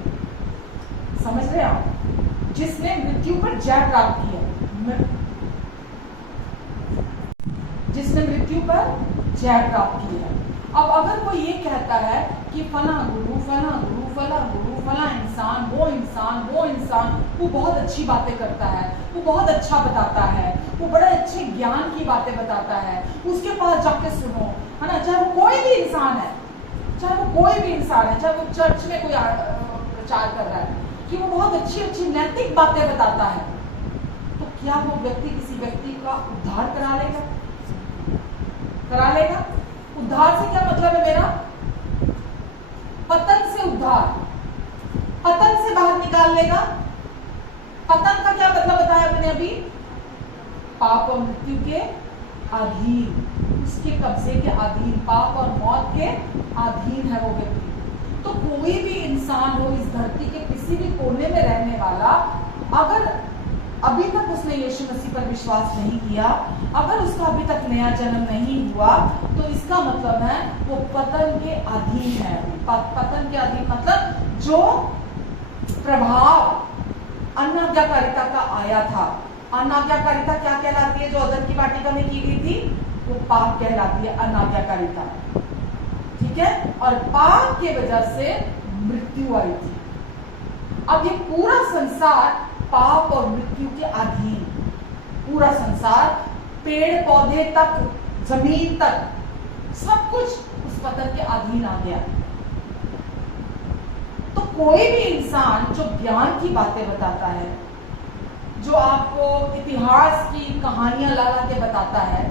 समझ रहे आप? जिसने मृत्यु पर जय प्राप्त किया, जिसने मृत्यु पर जय प्राप्त किया। अब अगर कोई ये कहता है कि फला गुरु फला गुरु फला गुरु फला इंसान वो बहुत अच्छी बातें करता है, वो बहुत अच्छा बताता है, वो बड़े अच्छे ज्ञान की बातें बताता है, उसके पास जाके सुनो, है ना। चाहे वो कोई भी इंसान है, चाहे वो चर्च में कोई प्रचार कर रहा है कि वो बहुत अच्छी अच्छी नैतिक बातें बताता है, तो क्या वो व्यक्ति किसी व्यक्ति का उद्धार करा लेगा? उद्धार से क्या मतलब है मेरा? पतन से उद्धार, पतन से बाहर निकाल लेगा। पतन का क्या मतलब बताया मैंने अभी? पाप और मृत्यु के अधीन, उसके कब्जे के अधीन, पाप और मौत के अधीन है वो व्यक्ति। तो कोई भी इंसान हो इस धरती के किसी भी कोने में रहने वाला, अगर अभी तक उसने यीशु मसीह पर विश्वास नहीं किया, अगर उसका अभी तक नया जन्म नहीं हुआ, तो इसका मतलब है वो पतन के अधीन है। पतन के अधीन मतलब जो प्रभाव अनाज्ञाकारिता का आया था। अनाज्ञाकारिता क्या कहलाती है? जो अदन की वाटिका में की गई थी वो पाप कहलाती है, अनाज्ञाकारिता। ठीक है? और पाप के वजह से मृत्यु आई थी। अब ये पूरा संसार पाप और मृत्यु के अधीन, पूरा संसार, पेड़ पौधे तक, जमीन तक, सब कुछ उस पतन के अधीन आ गया। तो कोई भी इंसान जो ज्ञान की बातें बताता है, जो आपको इतिहास की कहानियां ला के बताता है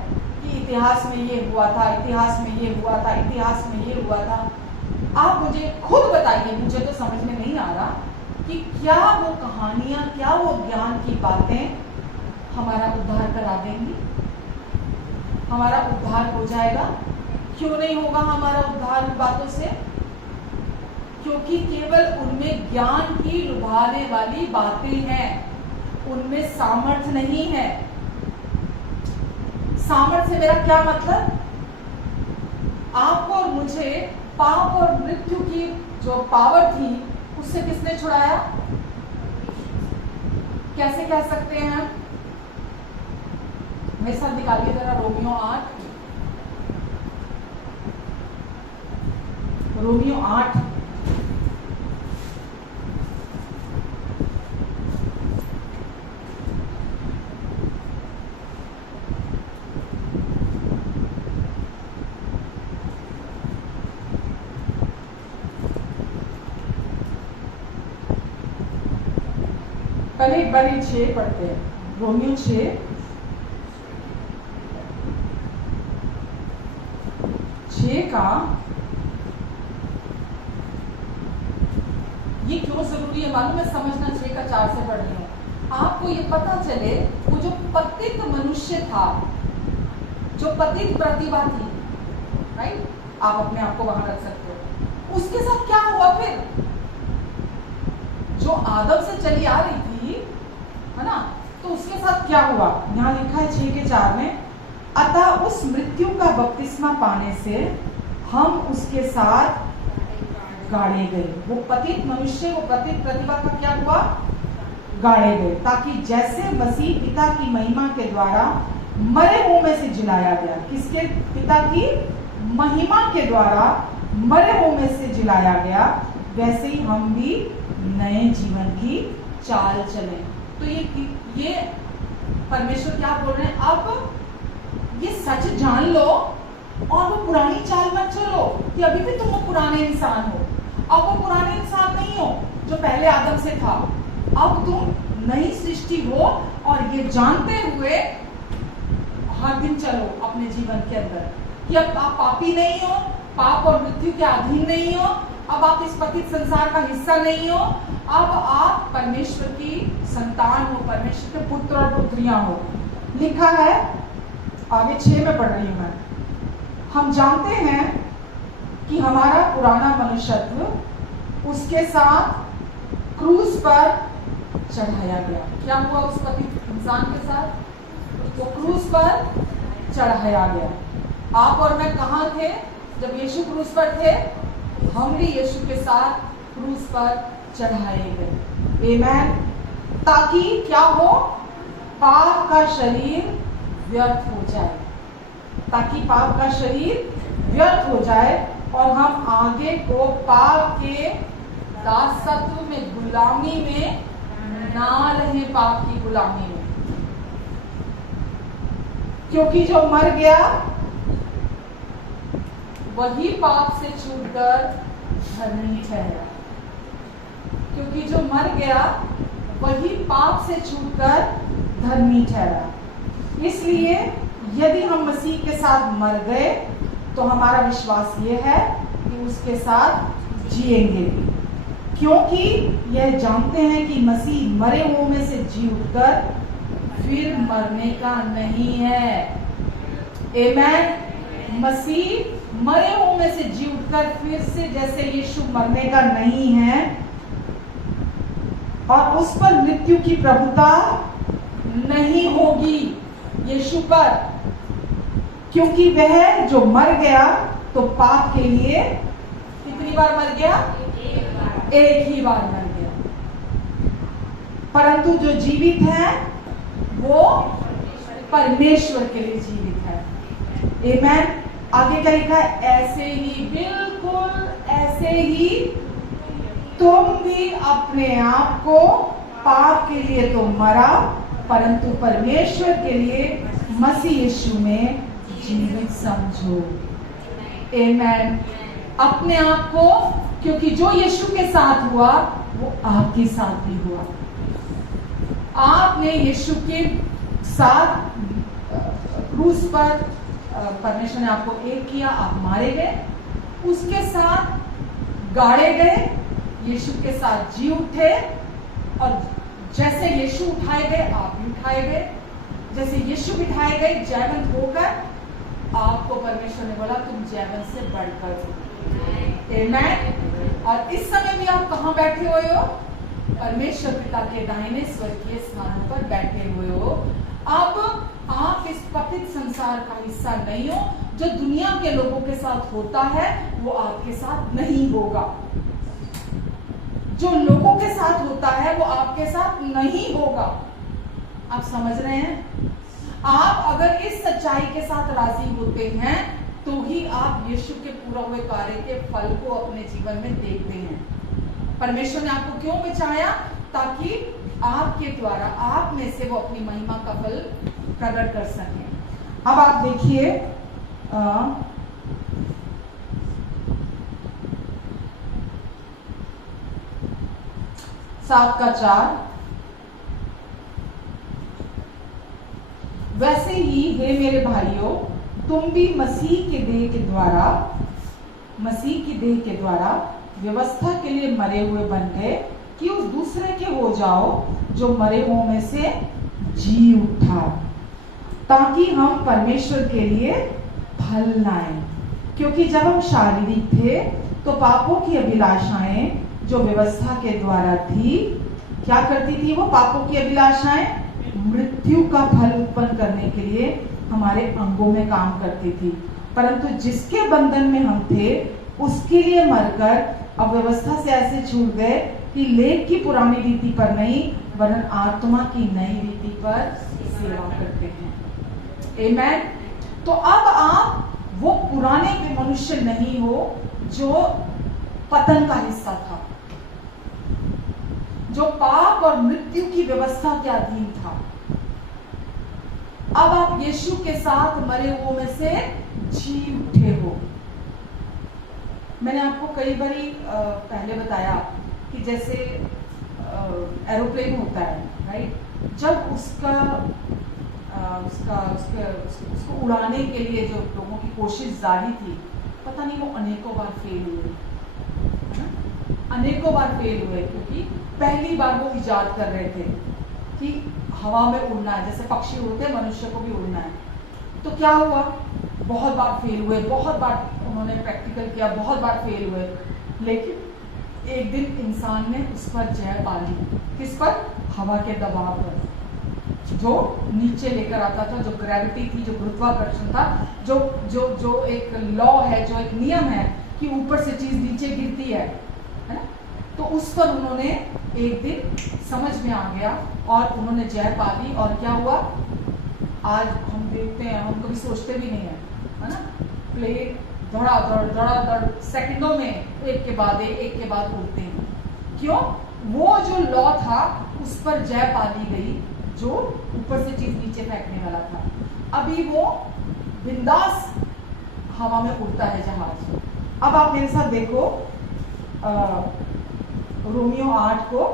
कि इतिहास में ये हुआ था, इतिहास में ये हुआ था, इतिहास में ये हुआ था, आप मुझे खुद बताइए, मुझे तो समझ में नहीं आ रहा कि क्या वो कहानियां, क्या वो ज्ञान की बातें हमारा उद्धार करा देंगी? हमारा उद्धार हो जाएगा? क्यों नहीं होगा हमारा उद्धार उन बातों से? क्योंकि केवल उनमें ज्ञान की लुभाने वाली बातें हैं, उनमें सामर्थ्य नहीं है। सामर्थ्य से मेरा क्या मतलब? आपको और मुझे पाप और मृत्यु की जो पावर थी उससे किसने छुड़ाया? कैसे कह सकते हैं? मेरे साथ निकालिए जरा रोमियो 8, रोमियो 8 पहले एक बार 6 पढ़ते हैं। रोमियो 6 का ये क्यों जरूरी है मालूम है? समझना 6 का 4 से पढ़ रही हूं, आपको ये पता चले वो जो पतित मनुष्य था, जो पतित प्रतिभा थी, राइट? आप अपने आप को वहां रख सकते हो। उसके साथ क्या हुआ फिर? जो आदम से चली आ रही थी, है ना, तो उसके साथ क्या हुआ? यहां लिखा है 6 के 4 में, अतः उस मृत्यु का बपतिस्मा पाने से हम उसके साथ गाड़े गए। वो पतित मनुष्य, वो पतित प्रतिभा का क्या हुआ? गाड़े गए, ताकि जैसे मसीह पिता की महिमा के द्वारा मरे हुओं में से जिलाया गया। किसके? पिता की महिमा के द्वारा मरे हुओं में से जिलाया गया, वैसे ही हम भी नए जीवन की चाल चलें। तो ये परमेश्वर क्या बोल रहे हैं? अब ये सच जान लो और वो पुरानी चाल मत चलो कि अभी भी तुम वो पुराने इंसान हो। अब वो पुराने इंसान नहीं हो जो पहले आदम से था। अब तुम नई सृष्टि हो और ये जानते हुए हर दिन चलो अपने जीवन के अंदर कि अब आप पापी नहीं हो, पाप और मृत्यु के अधीन नहीं हो, अब आप इस पतित संसार का हिस्सा नहीं हो, अब आप परमेश्वर की संतान हो, परमेश्वर के पुत्र और पुत्रियां हो। लिखा है आगे 6 में पढ़ रही हूं मैं, हम जानते हैं कि हमारा पुराना मनुष्यत्व उसके साथ क्रूस पर चढ़ाया गया। क्या हुआ उस पतित इंसान के साथ? वो क्रूस पर चढ़ाया गया। आप और मैं कहाँ थे जब यीशु क्रूस पर थे? हम भी यीशु के साथ क्रूस पर चढ़ाए गए। आमेन। ताकि क्या हो, पाप का शरीर व्यर्थ हो जाए, ताकि पाप का शरीर व्यर्थ हो जाए और हम आगे को पाप के दासत्व में, गुलामी में ना रहे, पाप की गुलामी में। क्योंकि जो मर गया वही पाप से छूटकर धर्मी ठहरा। क्योंकि जो मर गया वही पाप से छूटकर धर्मी ठहरा। इसलिए यदि हम मसीह के साथ मर गए तो हमारा विश्वास ये है कि उसके साथ जिएंगे भी, क्योंकि यह जानते हैं कि मसीह मरे हुओं में से जी उठकर फिर मरने का नहीं है। आमेन। मसीह मरे हुओं में से जी उठकर फिर से जैसे यीशु मरने का नहीं है और उस पर मृत्यु की प्रभुता नहीं होगी यीशु पर, क्योंकि वह जो मर गया तो पाप के लिए कितनी बार मर गया? एक ही बार मर गया। परंतु जो जीवित है वो परमेश्वर के लिए जीवित है। आमेन। आगे क्या लिखा है? ऐसे ही, बिल्कुल ऐसे ही तुम भी अपने आप को पाप के लिए तो मरा, परंतु परमेश्वर के लिए मसीह यीशु में जीवित समझो। आमेन। अपने आप को, क्योंकि जो यीशु के साथ हुआ वो आपके साथ भी हुआ। आपने यीशु के साथ क्रूस पर परमेश्वर ने आपको एक किया, आप मारे गए, उसके साथ गाड़े गए, यीशु के साथ जी उठे, और जैसे यीशु उठाए गए आप भी उठाए गए। जैसे यीशु बिठाए गए जयवंत होकर, आपको परमेश्वर ने बोला तुम जयवंत से बढ़कर हो। आमेन। और इस समय भी आप कहां बैठे हुए हो? परमेश्वर पिता के दाहिने स्वर्गीय स्थानों पर बैठे हुए हो। अब आप इस पतित संसार का हिस्सा नहीं हो। जो दुनिया के लोगों के साथ होता है वो आपके साथ नहीं होगा। जो लोगों के साथ होता है वो आपके साथ नहीं होगा। आप समझ रहे हैं? आप अगर इस सच्चाई के साथ राजी होते हैं तो ही आप यीशु के पूरा हुए कार्य के फल को अपने जीवन में देखते हैं। परमेश्वर ने आपको क्यों बचाया? ताकि आपके द्वारा, आप में से वो अपनी महिमा का फल प्रकट कर सके। अब आप देखिए 7:4, वैसे ही हे मेरे भाइयों, तुम भी मसीह की देह के द्वारा व्यवस्था के लिए मरे हुए बन गए कि उस दूसरे के हो जाओ जो मरे हुओं में से जी उठा, ताकि हम परमेश्वर के लिए फल लाएं। क्योंकि जब हम शारीरिक थे तो पापों की अभिलाषाएं जो व्यवस्था के द्वारा थी, क्या करती थी? वो पापों की अभिलाषाएं मृत्यु का फल उत्पन्न करने के लिए हमारे अंगों में काम करती थी। परंतु जिसके बंधन में हम थे उसके लिए मरकर अब व्यवस्था से ऐसे छूट गए कि लेख की पुरानी रीति पर नहीं वरन आत्मा की नई रीति पर सेवा करते हैं। आमेन। तो अब आप वो पुराने मनुष्य नहीं हो जो पतन का हिस्सा था, जो पाप और मृत्यु की व्यवस्था के अधीन था। अब आप यीशु के साथ मरे हुओं में से जी उठे हो। मैंने आपको कई बारी पहले बताया कि जैसे एरोप्लेन होता है, राइट? जब उसको उड़ाने के लिए जो लोगों की कोशिश जारी थी, पता नहीं वो अनेकों बार फेल हुए, क्योंकि पहली बार वो इजाद कर रहे थे कि हवा में उड़ना है, जैसे पक्षी उड़ते हैं मनुष्य को भी उड़ना है। तो क्या हुआ? बहुत बार फेल हुए, बहुत बार उन्होंने प्रैक्टिकल किया, बहुत बार फेल हुए, लेकिन एक दिन इंसान ने उस पर जय पा ली। किस पर? हवा के दबाव पर, जो नीचे लेकर आता था, जो ग्रेविटी थी, जो गुरुत्वाकर्षण था, जो एक लॉ है, जो एक नियम है कि ऊपर से चीज नीचे गिरती है ना? तो उस पर उन्होंने एक दिन समझ में आ गया और उन्होंने जय पा ली। और क्या हुआ, आज हम देखते हैं, हम कभी सोचते भी नहीं है ना, प्लेन धड़ाधड़ सेकंडों में एक के बाद उड़ते हैं। क्यों? वो जो लॉ था उस पर जय पा ली गई, जो ऊपर से चीज नीचे फेंकने वाला था। अभी वो बिंदास हवा में उड़ता है जहाज। अब आप मेरे साथ देखो रोमियो 8 को।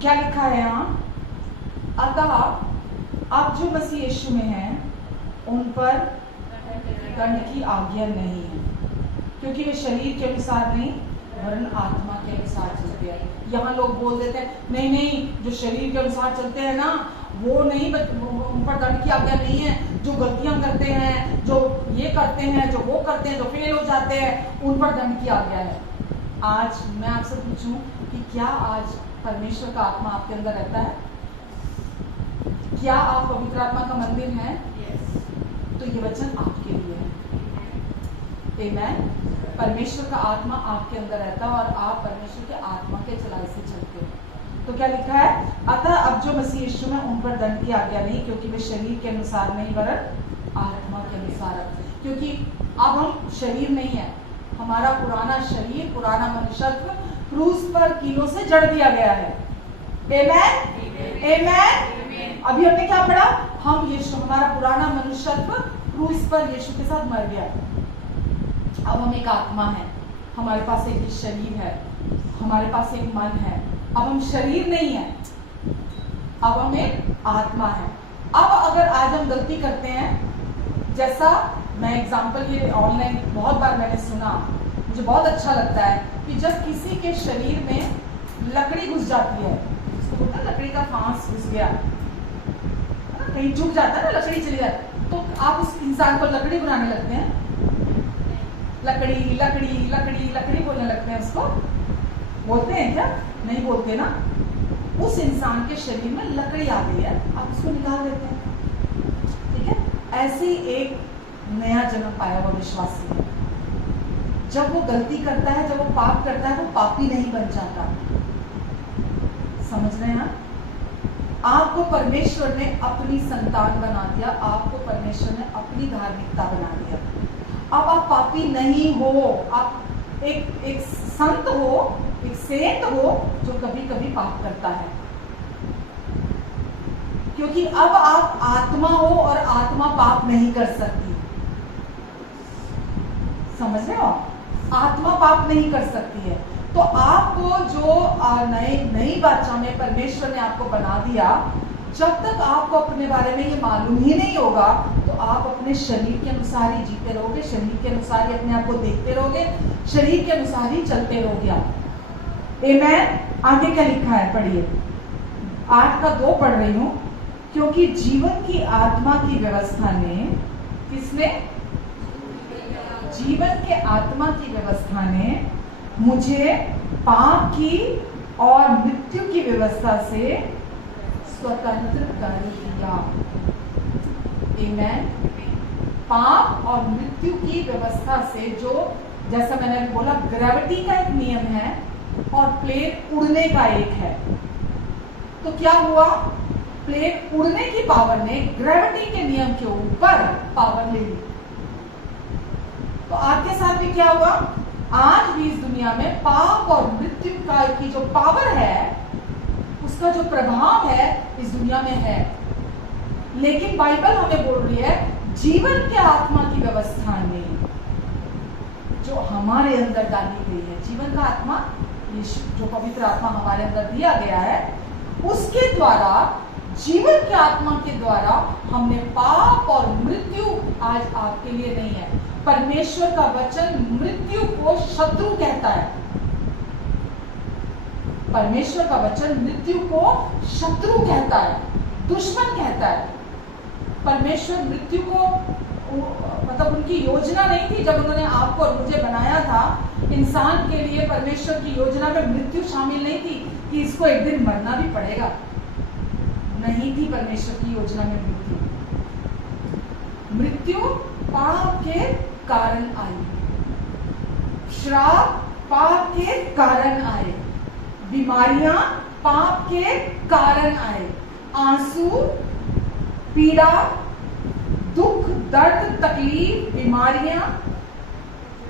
क्या लिखा है यहाँ? अतः अब जो मसीह यीशु में हैं उन पर दंड की आज्ञा नहीं है, क्योंकि वे शरीर के अनुसार नहीं वरन आत्मा के अनुसार चलते हैं। यहाँ लोग बोल देते हैं नहीं, जो शरीर के अनुसार चलते हैं ना वो नहीं, उन पर दंड की आज्ञा नहीं है। जो गलतियां करते हैं, जो ये करते हैं, जो वो करते हैं, जो फेल हो जाते हैं, उन पर दंड की आज्ञा है। आज मैं आपसे पूछूं कि क्या आज परमेश्वर का आत्मा आपके अंदर रहता है? क्या आप पवित्र आत्मा का मंदिर हैं? तो ये वचन आपके लिए है। आमेन। परमेश्वर का आत्मा आपके अंदर रहता है और आप परमेश्वर के आत्मा के चलाए से चलते हो। तो क्या लिखा है? अतः अब जो मसीह यीशु में उन पर दंड की आज्ञा नहीं, क्योंकि वे शरीर के अनुसार नहीं वरन आत्मा के अनुसार। क्योंकि अब हम शरीर नहीं है, हमारा पुराना शरीर, पुराना मनुष्यत्व क्रूस पर कीलों से जड़ दिया गया है। आमेन, आमेन। अभी हमने क्या पढ़ा? हम यीशु, हमारा पुराना मनुष्यत्व क्रूस पर यीशु के साथ मर गया। अब हम एक आत्मा है, हमारे पास एक शरीर है, हमारे पास एक मन है। अब हम शरीर नहीं है, अब हम एक आत्मा है। अब अगर आज हम गलती करते हैं, जैसा मैं एग्जांपल ये ऑनलाइन बहुत बार मैंने सुना, मुझे बहुत अच्छा लगता है कि जब किसी के शरीर में लकड़ी घुस जाती है, उसको बोलते हैं लकड़ी का फांस घुस गया, कहीं झुक जाता है ना, लकड़ी चली जाती है, तो आप उस इंसान को लकड़ी बनाने लगते हैं। लकड़ी लकड़ी लकड़ी लकड़ी बोलने लगते हैं, उसको बोलते हैं क्या? नहीं बोलते ना। उस इंसान के शरीर में लकड़ी आ गई है, आप उसको निकाल देते हैं। ठीक है? ऐसे ही एक नया जन्म पाया हुआ विश्वासी है, जब वो गलती करता है, जब वो पाप करता है, वो पापी नहीं बन जाता। समझ रहे हैं? आपको परमेश्वर ने अपनी संतान बना दिया, आपको परमेश्वर ने अपनी धार्मिकता बना दिया। अब आप पापी नहीं हो, आप एक संत हो, एक सेंट हो जो कभी कभी पाप करता है, क्योंकि अब आप आत्मा हो और आत्मा पाप नहीं कर सकती। समझ रहे हो? आत्मा पाप नहीं कर सकती है। तो आपको जो नई बादशाह में परमेश्वर ने आपको बना दिया, जब तक आपको अपने बारे में ये मालूम ही नहीं होगा, तो आप अपने शरीर के अनुसार ही जीते रहोगे, शरीर के अनुसार ही अपने आप को देखते रहोगे, शरीर के अनुसार ही चलते रहोगे आप। आमेन। आगे क्या लिखा है? पढ़िए। 8 का 2 पढ़ रही हूं। क्योंकि जीवन की आत्मा की व्यवस्था ने, किसने? जीवन के आत्मा की व्यवस्था ने मुझे पाप की और मृत्यु की व्यवस्था से स्वतंत्र कर दिया। आमेन। पाप और मृत्यु की व्यवस्था से, जो जैसा मैंने बोला ग्रेविटी का एक नियम है और प्लेन उड़ने का एक है, तो क्या हुआ? प्लेन उड़ने की पावर ने ग्रेविटी के नियम के ऊपर पावर ले ली। तो आपके साथ भी क्या हुआ? आज भी इस दुनिया में पाप और मृत्यु का की जो पावर है, उसका जो प्रभाव है इस दुनिया में है। लेकिन बाइबल हमें बोल रही है जीवन के आत्मा की व्यवस्था ने जो हमारे अंदर डाली गई है, जीवन का आत्मा, जो पवित्र आत्मा हमारे अंदर दिया गया है, उसके द्वारा, जीवन के आत्मा के द्वारा हमने पाप और मृत्यु आज आपके लिए नहीं है। परमेश्वर का वचन मृत्यु को शत्रु कहता है। परमेश्वर का वचन मृत्यु को शत्रु कहता है, दुश्मन कहता है। परमेश्वर मृत्यु को, मतलब उनकी योजना नहीं थी जब उन्होंने आपको और मुझे बनाया था, इंसान के लिए परमेश्वर की योजना में मृत्यु शामिल नहीं थी कि इसको एक दिन मरना भी पड़ेगा। नहीं थी परमेश्वर की योजना में मृत्यु। मृत्यु पाप के कारण आई, श्राप पाप के कारण आए, बीमारियां पाप के कारण आए, आंसू, पीड़ा, दुख, दर्द, तकलीफ, बीमारियां,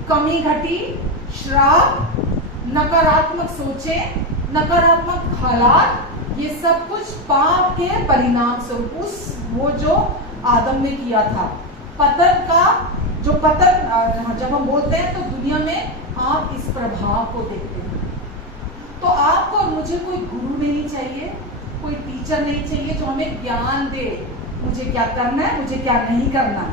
कमी घटी, श्राप, नकारात्मक सोचें, नकारात्मक हालात, ये सब कुछ पाप के परिणाम स्वरूप उस वो जो आदम ने किया था। पतन का जो पतन जब हम बोलते हैं तो दुनिया में आप इस प्रभाव को देखते हैं। तो आपको और मुझे कोई गुरु नहीं चाहिए, कोई टीचर नहीं चाहिए जो हमें ज्ञान दे, मुझे क्या करना है, मुझे क्या नहीं करना,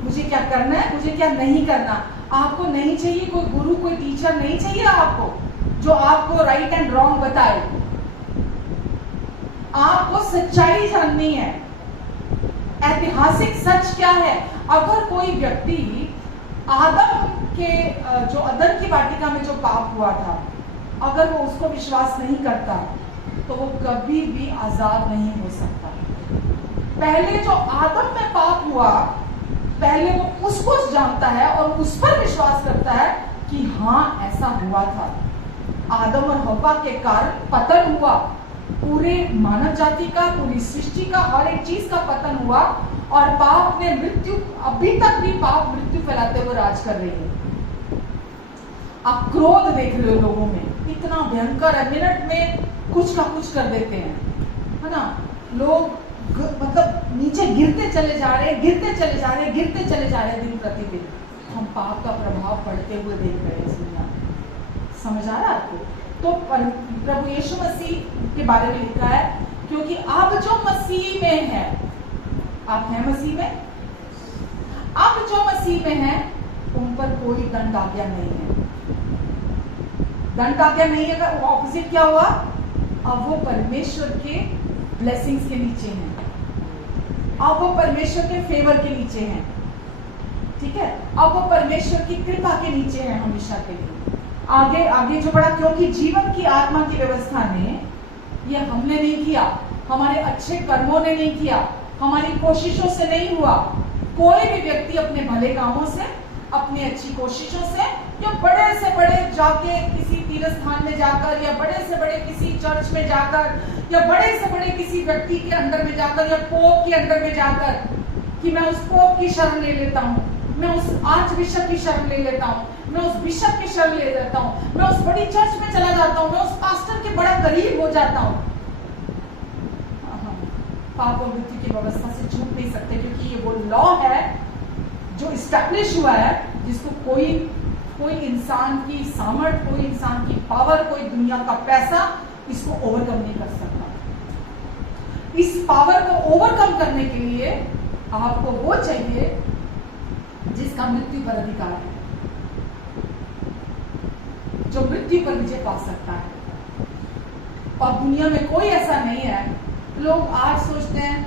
मुझे क्या करना है, मुझे क्या नहीं करना। आपको नहीं चाहिए कोई गुरु, कोई टीचर नहीं चाहिए आपको जो आपको राइट एंड रॉन्ग बताए। आपको सच्चाई जाननी है। ऐतिहासिक सच क्या है? अगर कोई व्यक्ति आदम के जो अदन की वाटिका में जो पाप हुआ था, अगर वो उसको विश्वास नहीं करता तो वो कभी भी आजाद नहीं हो सकता। पहले जो आदम में पाप हुआ, पहले वो उसको जानता है और उस पर विश्वास करता है कि हाँ ऐसा हुआ था। आदम और हव्वा के कारण पतन हुआ, पूरे मानव जाति का, पूरी सृष्टि का, हर एक चीज का पतन हुआ और पाप ने मृत्यु, अभी तक भी पाप मृत्यु फैलाते हुए राज कर रही है। आप क्रोध देख रहे हो लोगों में, इतना भयंकर है, मिनट में कुछ का कुछ कर देते हैं, है ना। लोग मतलब नीचे गिरते चले जा रहे हैं, गिरते चले जा रहे हैं, गिरते चले जा रहे हैं दिन प्रतिदिन। हम पाप का प्रभाव पड़ते हुए देख रहे हैं इस दुनिया में। समझ आ रहा है आपको? तो प्रभु यीशु मसीह के बारे में लिखा है, क्योंकि अब जो मसीह में है, आप हैं मसीह में, अब जो मसीह में है उन पर कोई दंड आज्ञा नहीं है। दंड आज्ञा नहीं है का ऑपोजिट क्या हुआ? अब वो परमेश्वर के ब्लेसिंग्स के नीचे हैं, अब वो परमेश्वर के फेवर के नीचे हैं, ठीक है। अब वो परमेश्वर की कृपा के नीचे हैं हमेशा के लिए। आगे आगे जो बढ़ा, क्योंकि जीवन की आत्मा की व्यवस्था ने, ये हमने नहीं किया, हमारे अच्छे कर्मों ने नहीं किया, हमारी कोशिशों से नहीं हुआ। कोई भी व्यक्ति अपने भले कामों से, अपनी अच्छी कोशिशों से, या बड़े से बड़े जाके किसी तीर्थ स्थान में जाकर, या बड़े से बड़े किसी चर्च में जाकर, या बड़े से बड़े किसी व्यक्ति के अंडर में जाकर, या पोप के अंडर में जाकर, कि मैं उस पोप की शरण ले लेता हूँ, मैं उस आर्च बिशप की शरण ले लेता हूँ, मैं उस बिशप की शरण ले लेता हूँ, मैं उस बड़ी चर्च में चला जाता हूँ, मैं उस पास्टर के बड़ा करीब हो जाता हूँ। पाप और मृत्यु की व्यवस्था से छूट नहीं सकते, क्योंकि ये वो लॉ है जो इस्टेब्लिश हुआ है, जिसको कोई इंसान की सामर्थ, कोई इंसान की पावर, कोई दुनिया का पैसा इसको ओवरकम नहीं कर सकता। इस पावर को ओवरकम करने के लिए आपको वो चाहिए जिसका मृत्यु पर अधिकार है, जो मृत्यु पर विजय पा सकता है। और दुनिया में कोई ऐसा नहीं है। लोग आज सोचते हैं,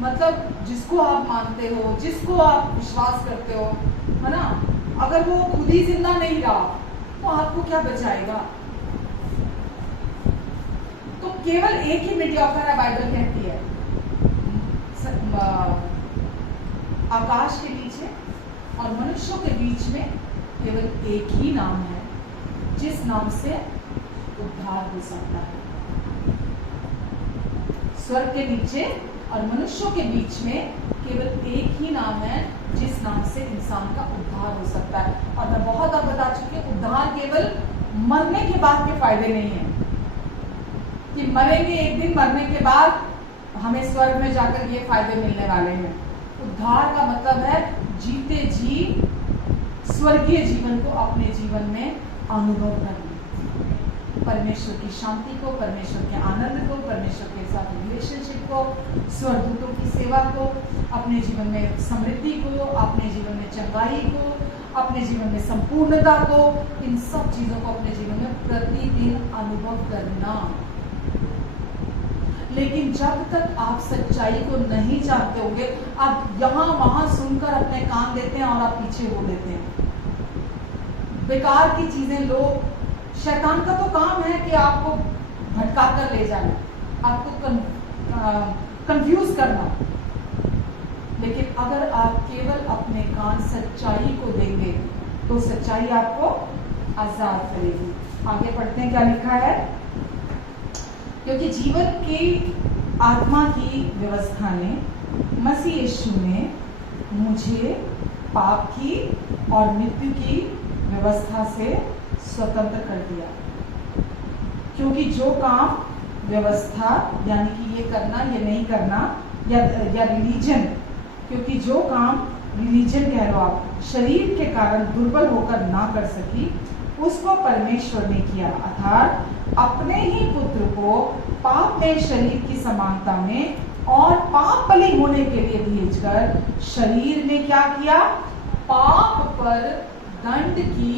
मतलब जिसको आप मानते हो, जिसको आप विश्वास करते हो, है ना, अगर वो खुद ही जिंदा नहीं रहा तो आपको क्या बचाएगा? तो केवल एक ही मीडियोकर है, बाइबल कहती है। आकाश के नीचे और मनुष्यों के बीच में केवल एक ही नाम है जिस नाम से उद्धार हो सकता है। स्वर्ग के नीचे और मनुष्यों के बीच में केवल एक ही नाम है जिस नाम से इंसान का उद्धार हो सकता है। और मैं बहुत बार बता चुकी हूँ, उद्धार केवल मरने के बाद के फायदे नहीं है कि मरेंगे एक दिन, मरने के बाद हमें स्वर्ग में जाकर ये फायदे मिलने वाले हैं। उद्धार का मतलब है जीते जी स्वर्गीय जीवन को अपने जीवन में अनुभव करना, परमेश्वर की शांति को, परमेश्वर के आनंद को, परमेश्वर के साथ रिलेशनशिप को, स्वर्गदूतों की सेवा को, अपने जीवन में समृद्धि को, अपने जीवन में चंगाई को, अपने जीवन में संपूर्णता को, इन सब चीजों को अपने जीवन में प्रतिदिन अनुभव करना। लेकिन जब तक आप सच्चाई को नहीं जानते होंगे, आप यहाँ वहां सुनकर अपने कान देते हैं और आप पीछे हो लेते हैं। बेकार की चीजें, लोग, शैतान का तो काम है कि आपको भटका कर ले जाना, आपको कंफ्यूज करना। लेकिन अगर आप केवल अपने कान सच्चाई को देंगे तो सच्चाई आपको आजाद करेगी। आगे पढ़ते हैं क्या लिखा है। क्योंकि जीवन की आत्मा की व्यवस्था ने मसीह यीशु ने मुझे पाप की और मृत्यु की व्यवस्था से स्वतंत्र कर दिया। क्योंकि जो काम व्यवस्था यानी कि ये करना ये नहीं करना या रिलीजन, क्योंकि जो काम रिलीजन कह लो आप, शरीर के कारण दुर्बल होकर ना कर सकी, उसको परमेश्वर ने किया, अर्थात अपने ही पुत्र को पाप में शरीर की समानता में और पाप बलि होने के लिए भेजकर शरीर में क्या किया, पाप पर दंड की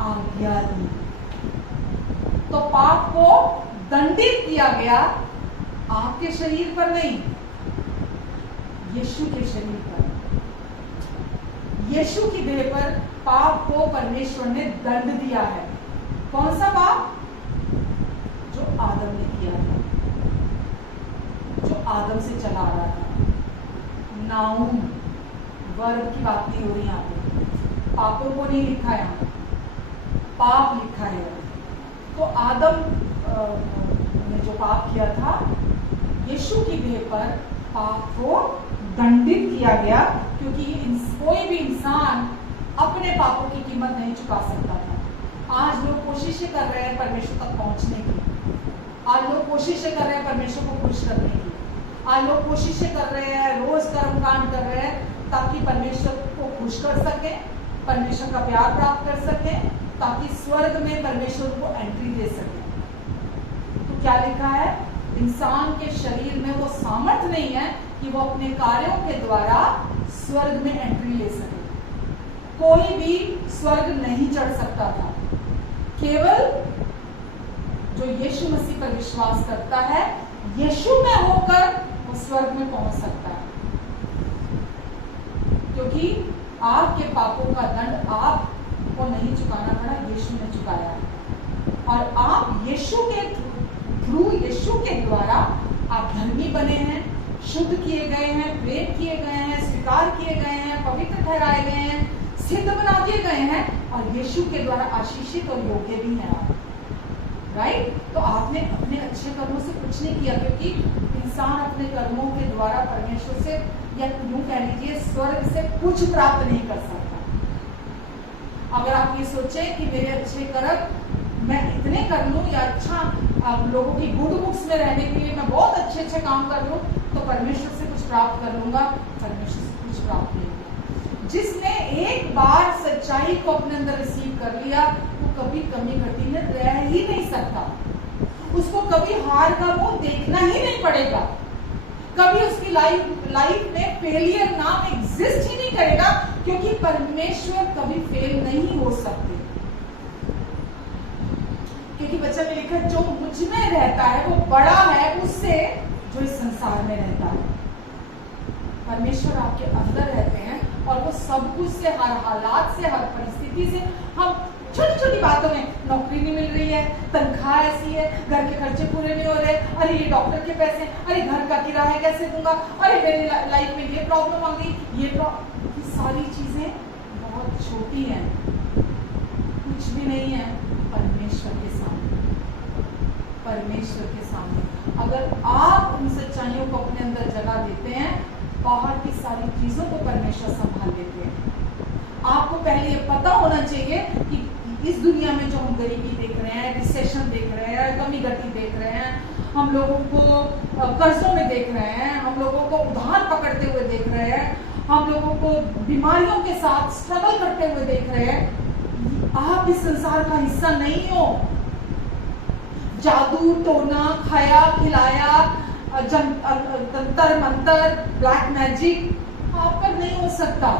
आज्ञा दी। तो पाप को दंडित किया गया, आपके शरीर पर नहीं, यीशु के शरीर पर, यीशु की देह पर पाप को परमेश्वर ने दंड दिया है। कौन सा पाप? जो आदम ने किया था, जो आदम से चला आ रहा था। नाउन वर्ब की बात नहीं हो रही यहाँ पे, पापों को नहीं लिखा है, यहाँ पाप लिखा है। तो आदम ने जो पाप किया था, यीशु की देह पर पाप को दंडित किया गया, क्योंकि कोई भी इंसान अपने पापों की कीमत नहीं चुका सकता था। आज लोग कोशिशें कर रहे हैं परमेश्वर तक पहुंचने की, आज लोग कोशिशें कर रहे हैं परमेश्वर को खुश करने की, आज लोग कोशिशें कर रहे हैं, रोज कर्मकांड कर रहे हैं ताकि परमेश्वर को खुश कर सके, परमेश्वर का प्यार प्राप्त कर सके, ताकि स्वर्ग में परमेश्वर को एंट्री दे सके। तो क्या लिखा है? इंसान के शरीर में वो सामर्थ्य नहीं है कि वो अपने कार्यों के द्वारा स्वर्ग में एंट्री ले सके। कोई भी स्वर्ग नहीं चढ़ सकता था, केवल जो यीशु मसीह पर विश्वास करता है, यीशु में होकर वो स्वर्ग में पहुंच सकता है। क्योंकि आपके पापों का दंड आपको नहीं चुकाना पड़ा, यीशु ने चुकाया है। और आप यीशु के थ्रू, यीशु के द्वारा आप धर्मी बने हैं, शुद्ध किए गए हैं, प्रेम किए गए हैं, स्वीकार किए गए हैं, पवित्र ठहराए गए हैं, सिद्ध बना दिए गए हैं, और यीशु के द्वारा आशीषित और योग्य भी हैं आप। राइट? तो आपने अपने अच्छे कर्मों से कुछ नहीं किया, क्योंकि इंसान अपने कर्मों के द्वारा परमेश्वर से, या यूं कह लीजिए स्वर्ग से कुछ प्राप्त नहीं कर सकता। अगर आप ये सोचें कि मेरे अच्छे कर्म मैं इतने कर लूं, या अच्छा लोगों की गुड बुक्स में रहने के लिए मैं बहुत अच्छे काम कर लूं, तो परमेश्वर से कुछ प्राप्त कर लूंगा, परमेश्वर से कुछ प्राप्त नहीं होगा। जिसने एक बार सच्चाई को अपने अंदर रिसीव कर लिया, वो कभी कमी घटी में रह ही नहीं सकता, उसको कभी हार का मुंह देखना ही नहीं पड़ेगा, कभी उसकी लाइफ में फेलियर नाम एग्जिस्ट ही नहीं करेगा, क्योंकि परमेश्वर कभी फेल नहीं हो सकते। क्योंकि वचन में लिखा है, जो मुझ में रहता है वो बड़ा है उससे जो इस संसार में रहता है। परमेश्वर आपके अंदर रहते हैं, और वो सब कुछ से, हर हालात से, हर परिस्थिति से, हम छोटी छोटी बातों में, नौकरी नहीं मिल रही है, तनख्वाह ऐसी है, घर के खर्चे पूरे नहीं हो रहे, अरे ये डॉक्टर के पैसे, अरे घर का किराया कैसे दूंगा, अरे मेरी लाइफ में ये प्रॉब्लम आ गई, ये सारी चीजें बहुत छोटी हैं, कुछ भी नहीं है परमेश्वर के सामने। परमेश्वर के सामने अगर आप उन सच्चाइयों को अपने अंदर जगह देते हैं, बाहर की सारी चीजों को परमेश्वर संभाल लेते हैं। आपको पहले ये पता होना चाहिए कि इस दुनिया में जो हम गरीबी देख रहे हैं, रिसेशन देख रहे हैं, कमी गति देख रहे हैं, हम लोगों को कर्जों में देख रहे हैं, हम लोगों को उधार पकड़ते हुए देख रहे हैं, हम लोगों को बीमारियों के साथ स्ट्रगल करते हुए देख रहे हैं। आप इस संसार का हिस्सा नहीं हो। जादू टोना, खाया खिलाया, तंत्र मंत्र, ब्लैक मैजिक आप पर नहीं हो सकता,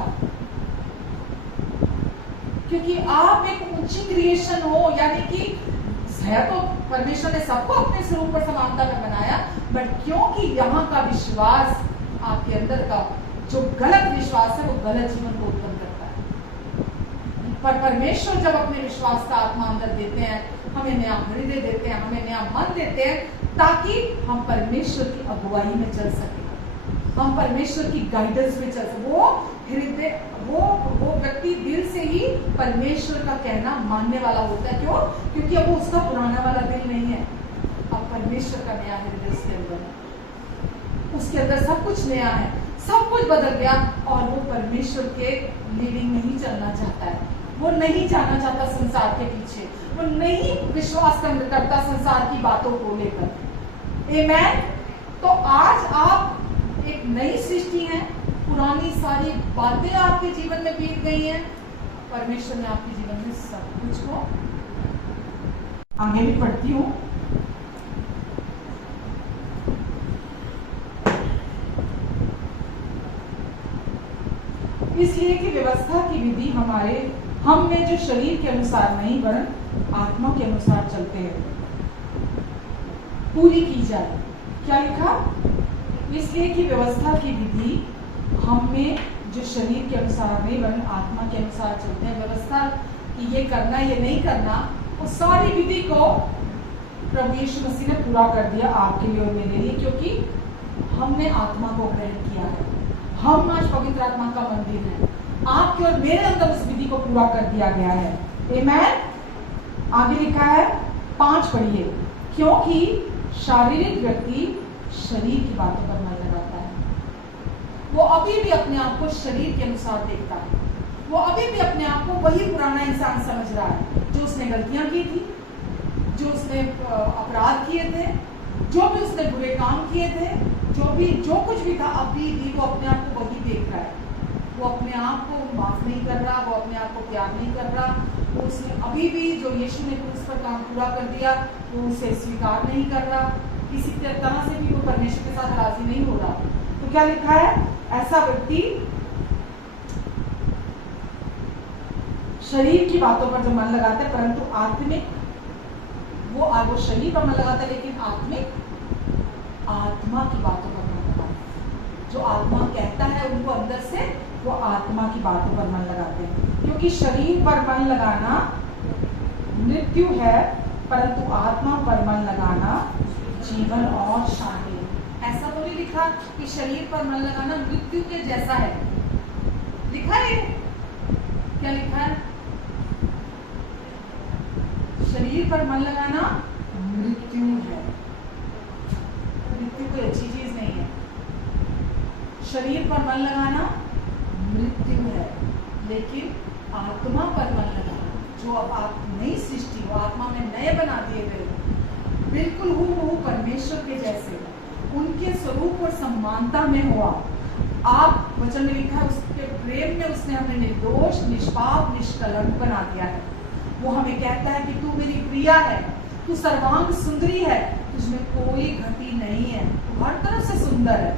क्योंकि आप एक ऊंची क्रिएशन हो। यानी कि है तो परमेश्वर ने सबको अपने स्वरूप पर समानता में बनाया, बट क्योंकि यहाँ का विश्वास, आपके अंदर का जो गलत विश्वास है, वो गलत जीवन को उत्पन्न करता है। पर परमेश्वर जब अपने विश्वास का आत्मा अंदर देते हैं, हमें नया हृदय देते हैं, हमें नया मन देते हैं, ताकि हम परमेश्वर की अगुवाई में चल सके। हम परमेश्वर की गाइडेंस में चल सकते। वो हृदय वो व्यक्ति दिल से ही परमेश्वर का कहना मानने वाला होता है। क्यों? क्योंकि अब वो उसका पुराना वाला दिल नहीं है, अब परमेश्वर का नया हृदय उसके अंदर है। उसके अंदर सब कुछ नया है, सब कुछ बदल गया और वो परमेश्वर के लीडिंग में ही चलना चाहता है। वो नहीं जाना चाहता संसार के पीछे, वो नहीं विश्वास करता संसार की बातों को लेकर। आमेन। तो आज आप एक नई सृष्टि हैं, पुरानी सारी बातें आपके जीवन में बीत गई हैं, परमेश्वर ने आपके जीवन में सब कुछ को। आगे भी पढ़ती हूँ। इसलिए कि व्यवस्था की विधि हम में जो शरीर के अनुसार नहीं वरन आत्मा के अनुसार चलते हैं पूरी की जाए। क्या लिखा? इसलिए कि व्यवस्था की विधि हम में जो शरीर के अनुसार नहीं वरन आत्मा के अनुसार चलते हैं। व्यवस्था कि ये करना ये नहीं करना, वो सारी विधि को प्रभु यीशु मसीह ने पूरा कर दिया आपके लिए और मेरे लिए, क्योंकि हमने आत्मा को ग्रहण किया है। हम आज पवित्र आत्मा का मंदिर है, आपके और मेरे अंदर उस विधि को पूरा कर दिया गया है। आमेन। आगे लिखा है 5 पढ़िए। क्योंकि शारीरिक व्यक्ति शरीर की बातों पर मन लगाता है, वो अभी भी अपने आप को शरीर के अनुसार देखता है, वो अभी भी अपने आप को वही पुराना इंसान समझ रहा है जो उसने गलतियां की थी, जो उसने अपराध किए थे, जो भी उसने बुरे काम किए थे, जो कुछ भी था, अभी भी वो अपने आप को वही देख रहा है। वो अपने आप को माफ नहीं कर रहा, वो अपने आप को प्यार नहीं कर रहा, वो उसने अभी भी जो यीशु ने क्रूस पर काम पूरा कर दिया वो उसे स्वीकार नहीं कर रहा, किसी तरह से भी वो परमेश्वर के साथ राजी नहीं हो रहा। तो क्या लिखा है? ऐसा व्यक्ति शरीर की बातों पर जो मन लगाता है, परंतु आत्मिक वो शरीर पर मन लगाता है, लेकिन आत्मा की बातों पर मन लगाता है। जो आत्मा कहता है उनको अंदर से वो आत्मा की बातों पर मन लगाते हैं। क्योंकि शरीर पर मन लगाना मृत्यु है, परंतु आत्मा पर मन लगाना जीवन और शांति। ऐसा तो नहीं लिखा कि शरीर पर मन लगाना मृत्यु के जैसा है, लिखा है? क्या लिखा है? शरीर पर मन लगाना मृत्यु है। मृत्यु कोई अच्छी चीज नहीं है। शरीर पर मन लगाना मृत्यु है, लेकिन आत्मा पर मन लगाना, जो अब आप नई सृष्टि हो, आत्मा में नए बना दिए गए हो, बिल्कुल हूबहू परमेश्वर के जैसे, उनके स्वरूप और समानता में हो आप। वचन में लिखा है उसके प्रेम में उसने हमें निर्दोष, निष्पाप, निष्कलंक बना दिया है। वो हमें कहता है कि तू मेरी प्रिया है, तू सर्वांग सुंदरी है, तुझमें कोई घटी नहीं है, तू हर तरफ से सुंदर है।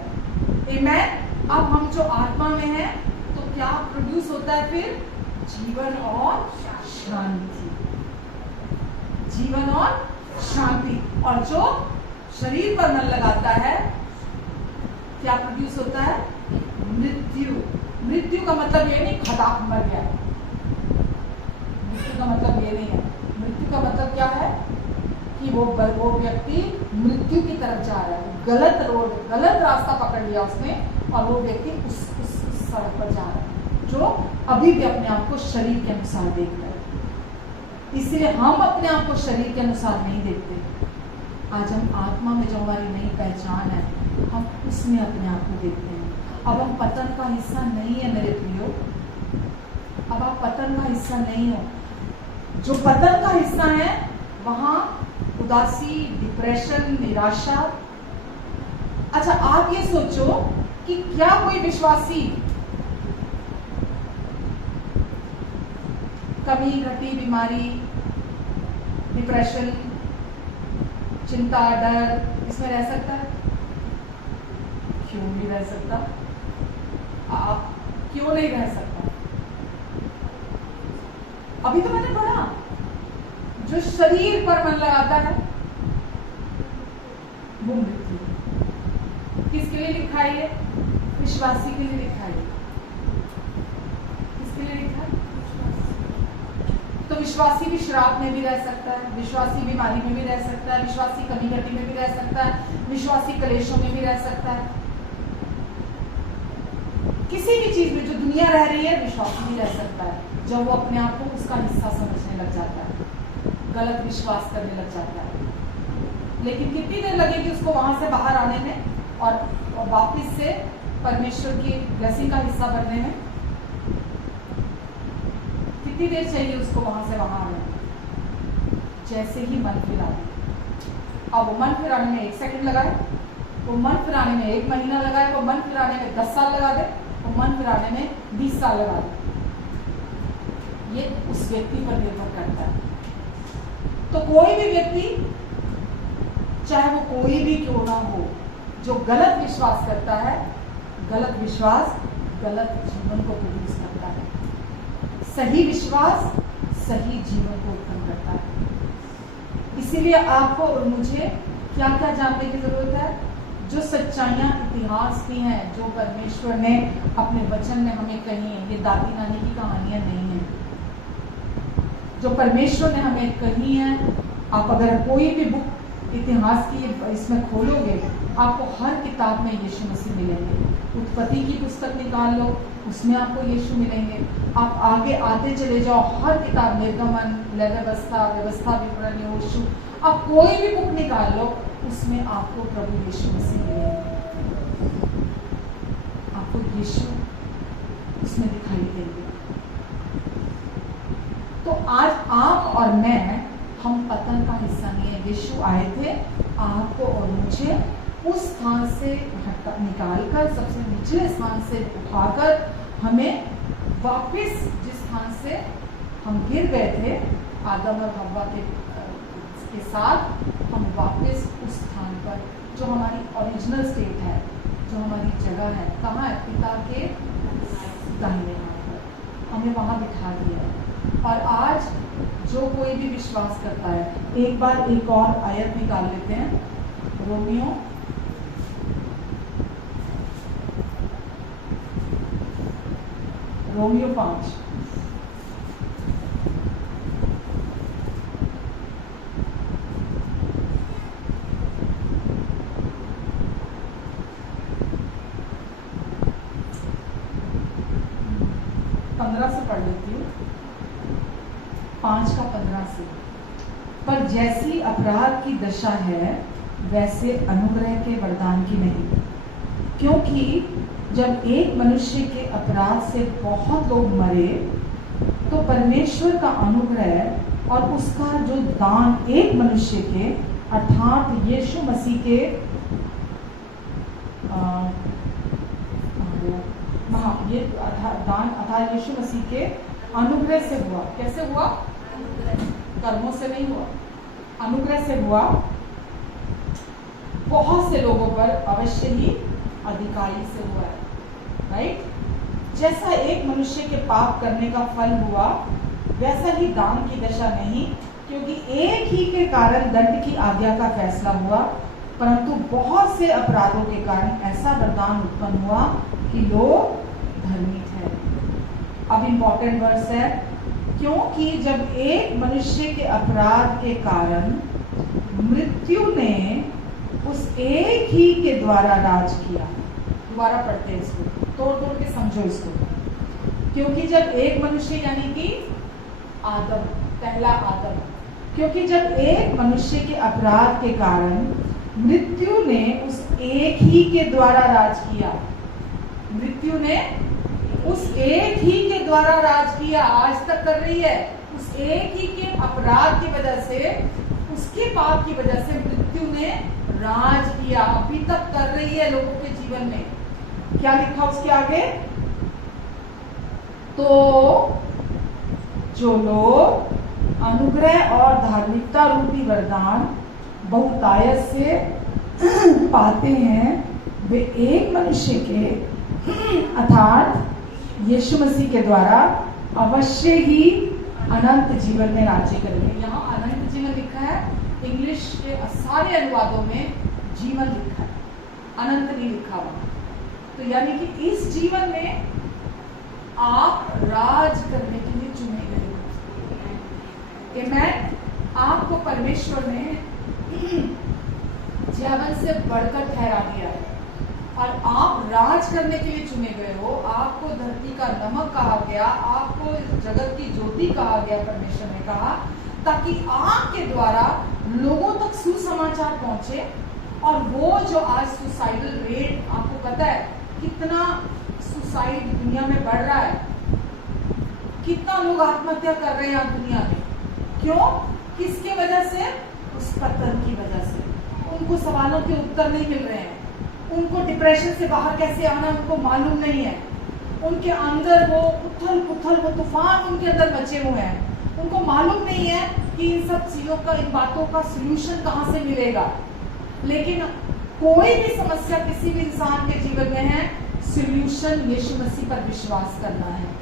आमेन। अब हम जो आत्मा में हैं, तो क्या प्रोड्यूस होता है फिर? जीवन और शांति, जीवन और शांति। और जो शरीर पर मन लगाता है, क्या प्रोड्यूस होता है? मृत्यु। मृत्यु का मतलब ये नहीं खटाक मर गया, मृत्यु का मतलब ये नहीं है। मृत्यु का मतलब क्या है? कि वो व्यक्ति मृत्यु की तरफ जा रहा है, गलत रोड, गलत रास्ता पकड़ लिया उसने, और वो व्यक्ति उस सड़क पर जा रहा है जो अभी भी अपने आप को शरीर के अनुसार देख रहा है। इसलिए हम अपने आप को शरीर के अनुसार नहीं देखते। आज हम आत्मा में जो हमारी नई पहचान है, हम उसमें अपने आप को देखते हैं। अब हम पतन का हिस्सा नहीं है मेरे प्रियो, अब आप पतन का हिस्सा नहीं हो। जो पतन का हिस्सा है वहां उदासी, डिप्रेशन, निराशा। अच्छा, आप ये सोचो कि क्या कोई विश्वासी कमी, घटी, बीमारी, डिप्रेशन, चिंता, डर इसमें रह सकता है? क्यों नहीं रह सकता? आप क्यों नहीं रह सकता? अभी तो मैंने पढ़ा, जो शरीर पर मन लगाता है वो मृत्यु। किसके लिए लिखा है ये? विश्वासी के लिए लिखा है। किसके लिए लिखा है? तो विश्वासी भी श्राप में भी रह सकता है, विश्वासी बीमारी में भी रह सकता है, विश्वासी कमी घटी में भी रह सकता है, विश्वासी कलेशों में भी रह सकता है। किसी भी चीज में जो दुनिया रह रही है विश्वास नहीं रह सकता है जब वो अपने आप को उसका हिस्सा समझने लग जाता है, गलत विश्वास करने लग जाता है। लेकिन कितनी देर लगेगी उसको वहां से बाहर आने में और वापस से परमेश्वर की ब्लेसिंग का हिस्सा बनने में? कितनी देर चाहिए उसको वहां से वहां आने में? जैसे ही मन फिरा, अब वो मन फिराने में 1 सेकंड लगाए, वो मन फिराने में 1 महीना लगाए, वो मन फिराने में 10 साल लगा दे, वो मन फिराने में 20 साल लगा दे, ये उस व्यक्ति पर निर्भर करता है। तो कोई भी व्यक्ति, चाहे वो कोई भी क्यों ना हो, जो गलत विश्वास करता है, गलत विश्वास गलत जीवन को प्रोड्यूस करता है। सही विश्वास सही जीवन को उत्पन्न करता है। इसीलिए आपको और मुझे क्या क्या जानने की जरूरत है? जो सच्चाइयाँ इतिहास की हैं, जो परमेश्वर ने अपने वचन में हमें कही है, ये दादी नानी की कहानियां नहीं है, जो परमेश्वर ने हमें कही है। आप अगर कोई भी बुक इतिहास की इसमें खोलोगे, आपको हर किताब में यीशु मसीह मिलेंगे। उत्पत्ति की पुस्तक निकाल लो, उसमें आपको यीशु मिलेंगे। आप आगे आते चले जाओ, हर किताब, निर्गमन, व्यवस्था, विवरण, यहोशू, आप कोई भी बुक निकाल लो, उसमें आपको प्रभु यीशु मसीह मिलेंगे। आपको यीशु उसमें दिखाई देंगे। तो आज आप और मैं, हम पतन का हिस्सा नहीं है। यीशु आए थे आपको और मुझे उस स्थान से निकालकर, सबसे निचले स्थान से उठाकर, हमें वापस जिस स्थान से हम गिर गए थे आदम और हव्वा के साथ, हम वापस उस स्थान पर, जो हमारी ओरिजिनल स्टेट है, जो हमारी जगह है, कहाँ है? पिता के दाहिने हाथ पर, हमें वहाँ बिठा दिया है। और आज जो कोई भी विश्वास करता है, एक बार एक और आयत निकाल लेते हैं, रोमियो 5। से पढ़ लेती हूँ, 5 का 15 से। पर जैसी अपराध की दशा है, वैसे अनुग्रह के वरदान की नहीं, क्योंकि जब एक मनुष्य के अपराध से बहुत लोग मरे, तो परमेश्वर का अनुग्रह और उसका जो दान एक मनुष्य के, अर्थात यीशु मसीह के ये दान अर्थात यीशु मसीह के अनुग्रह से हुआ। कैसे हुआ? कर्मों से नहीं हुआ, अनुग्रह से हुआ। बहुत से लोगों पर अवश्य ही अधिकारी से हुआ है, राइट? जैसा एक मनुष्य के पाप करने का फल हुआ, वैसा ही दान की दशा नहीं, क्योंकि एक ही के कारण दंड की आज्ञा का फैसला हुआ, परंतु बहुत से अपराधों के कारण ऐसा वरदान उत्पन्न हुआ कि लोग धर्मी थे। अब इंपॉर्टेंट वर्स है, क्योंकि जब एक मनुष्य के अपराध के कारण मृत्यु ने उस एक ही के द्वारा राज किया। दोबारा पढ़ते हैं इसको, तोड़ तोड़ के समझो इसको। क्योंकि जब एक मनुष्य, यानी कि आदम, पहला आदम, क्योंकि जब एक मनुष्य के अपराध के कारण मृत्यु ने उस एक ही के द्वारा राज किया, मृत्यु ने उस एक ही के द्वारा राज किया, आज तक कर रही है। उस एक ही के अपराध की वजह से, उसके पाप की वजह से मृत्यु ने राज किया, अभी तक कर रही है लोगों के जीवन में। क्या लिखा उसके आगे? तो जो लोग अनुग्रह और धार्मिकता रूपी वरदान बहुतायत से पाते हैं, वे एक मनुष्य के अर्थात यीशु मसीह के द्वारा अवश्य ही अनंत जीवन में राज्य करेंगे। यहाँ अनंत जीवन लिखा है, इंग्लिश के सारे अनुवादों में जीवन लिखा है, अनंत नहीं लिखा हुआ। तो यानी कि इस जीवन में आप राज करने के लिए चुने गए। आमेन। आपको परमेश्वर ने जीवन से बढ़कर ठहरा दिया है। और आप राज करने के लिए चुने गए हो। आपको धरती का नमक कहा गया, आपको इस जगत की ज्योति कहा गया, परमेश्वर ने कहा, ताकि आपके द्वारा लोगों तक सुसमाचार पहुंचे। और वो जो आज सुसाइडल रेट, आपको पता है कितना सुसाइड दुनिया में बढ़ रहा है, कितना लोग आत्महत्या कर रहे हैं आज दुनिया में, क्यों? किसके वजह से? उस पतन की वजह से। उनको सवालों के उत्तर नहीं मिल रहे हैं, उनको डिप्रेशन से बाहर कैसे आना उनको मालूम नहीं है, उनके अंदर वो उथल पुथल, वो तूफान उनके अंदर मचे हुए हैं, उनको मालूम नहीं है कि इन सब चीजों का, इन बातों का सलूशन कहाँ से मिलेगा। लेकिन कोई भी समस्या किसी भी इंसान के जीवन में है, सलूशन यीशु मसीह पर विश्वास करना है।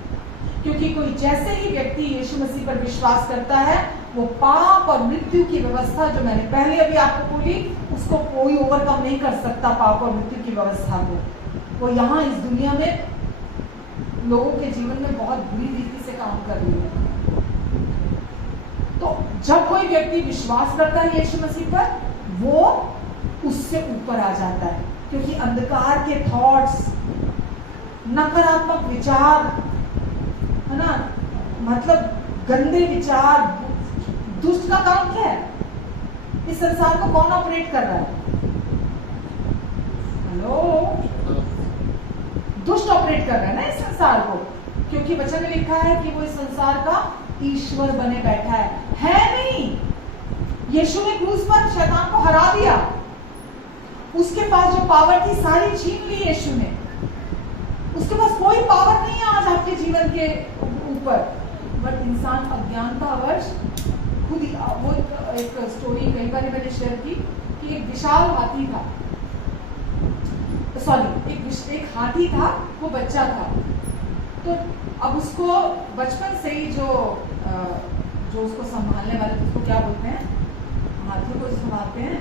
क्योंकि कोई जैसे ही व्यक्ति यीशु मसीह पर विश्वास करता है, वो पाप और मृत्यु की व्यवस्था, जो मैंने पहले अभी आपको बोली, उसको कोई ओवरकम नहीं कर सकता। पाप और मृत्यु की व्यवस्था को वो यहाँ इस दुनिया में लोगों के जीवन में बहुत बुरी रीति से काम कर रही है। तो जब कोई व्यक्ति विश्वास करता है यीशु मसीह पर, वो उससे ऊपर आ जाता है। क्योंकि अंधकार के थॉट्स, नकारात्मक विचार, है ना, मतलब गंदे विचार, दुष्ट का काम क्या है? इस संसार को कौन ऑपरेट कर रहा है? हेलो, दुष्ट ऑपरेट कर रहा है ना इस संसार को। क्योंकि वचन में लिखा है कि वो इस संसार का ईश्वर बने बैठा है नहीं। यीशु ने क्रूस पर शैतान को हरा दिया, उसके पास जो पावर थी सारी छीन ली यीशु ने। उसके पास कोई पावर नहीं है आज आपके जीवन के ऊपर। बट इंसान अज्ञानतावश खुद ही, वो एक स्टोरी कई बार मैंने शेयर की कि एक विशाल हाथी था, सॉरी एक हाथी था, वो बच्चा था। तो अब उसको बचपन से ही जो उसको संभालने वाले, उसको क्या बोलते हैं, हाथी को संभालते हैं,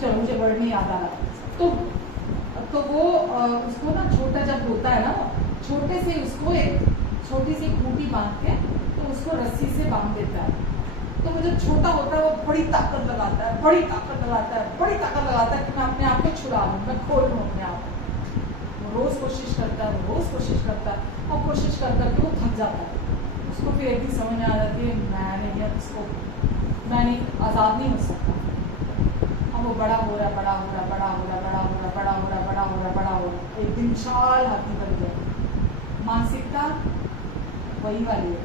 चलो मुझे वर्ड नहीं याद आ रहा। तो वो उसको ना छोटा जब होता है ना, छोटे से उसको एक छोटी सी खूंटी बांध के तो उसको रस्सी से बांध देता है। तो वो जब छोटा होता है वो बड़ी ताकत लगाता है, बड़ी ताकत लगाता है, बड़ी ताकत लगाता है कि मैं अपने आप को छुड़ा लूँ, मैं खोल लूँ अपने आप को। वो रोज कोशिश करता है, वो रोज कोशिश करता है, और कोशिश कर करके वो थक जाता है। उसको फिर एक ही समझ में आ जाती है, मैं नहीं आज़ाद नहीं हो सकता। अब वो बड़ा हो रहा है, बड़ा हो रहा है, बड़ा हो रहा है, बड़ा हो रहा है, बड़ा हो रहा है, बड़ा हो रहा है, बड़ा हो रहा है, एक दिन विशाल हाथी बन गया। मानसिकता वही वाली है।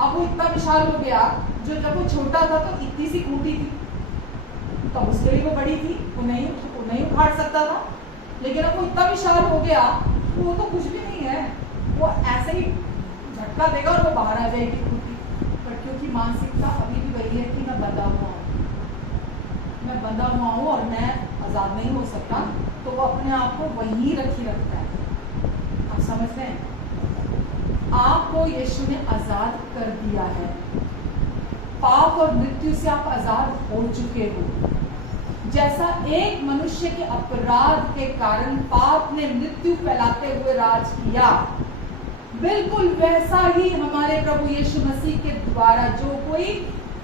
अब वो इतना विशाल हो गया, जो जब वो छोटा था तो इतनी सी खूंटी थी, तो उसके लिए वो बड़ी थी, वो नहीं उखाड़ सकता था। लेकिन अब वो इतना विशाल हो गया, वो तो कुछ भी नहीं है, वो ऐसे ही झटका देगा और वो बाहर आ जाएगी खूंटी। पर क्योंकि मानसिकता अभी भी वही है कि मैं बंधा हुआ हूँ और मैं आज़ाद नहीं हो सकता, तो वो अपने आप को वहीं रखता है। आप समझ रहे हैं? आपको यीशु ने आज़ाद कर दिया है। पाप और मृत्यु से आप आज़ाद हो चुके हो। जैसा एक मनुष्य के अपराध के कारण पाप ने मृत्यु फैलाते हुए राज किया, बिल्कुल वैसा ही हमारे प्रभु यीशु मसीह के द्वारा जो कोई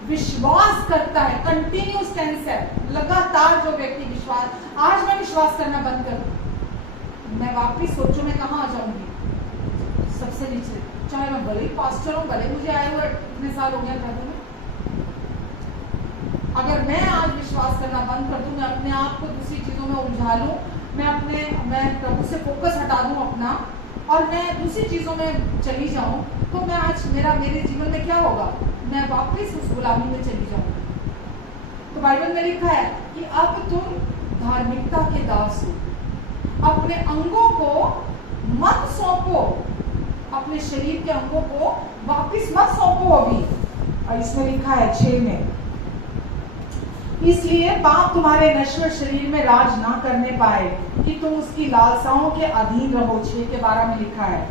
विश्वास करता है, कंटिन्यूस टेंस है, लगातार जो व्यक्ति विश्वास, आज मैं विश्वास करना बंद कर दूं, मैं वापिस सोचो मैं कहाँ आ जाऊंगी? सबसे नीचे। चाहे मैं भले पास्टर हूँ, भले मुझे आए हुए इतने साल हो गया प्रभु में, अगर मैं आज विश्वास करना बंद कर दूं, मैं अपने आप को दूसरी चीजों में उलझा लूं, मैं प्रभु से फोकस हटा दूं अपना, और मैं दूसरी चीजों में चली जाऊं, तो मैं आज मेरे जीवन में क्या होगा? मैं वापस उस गुलामी में चली जाऊंगी। तो बाइबल में लिखा है कि अब तुम धार्मिकता के दास हो। अपने अंगों को मत सौंपो, अपने शरीर के अंगों को वापस मत सौंपो अभी। और इसमें लिखा है 6 में, इसलिए पाप तुम्हारे नश्वर शरीर में राज ना करने पाए कि तुम उसकी लालसाओं के अधीन रहो। 6 के 12 में लिखा है,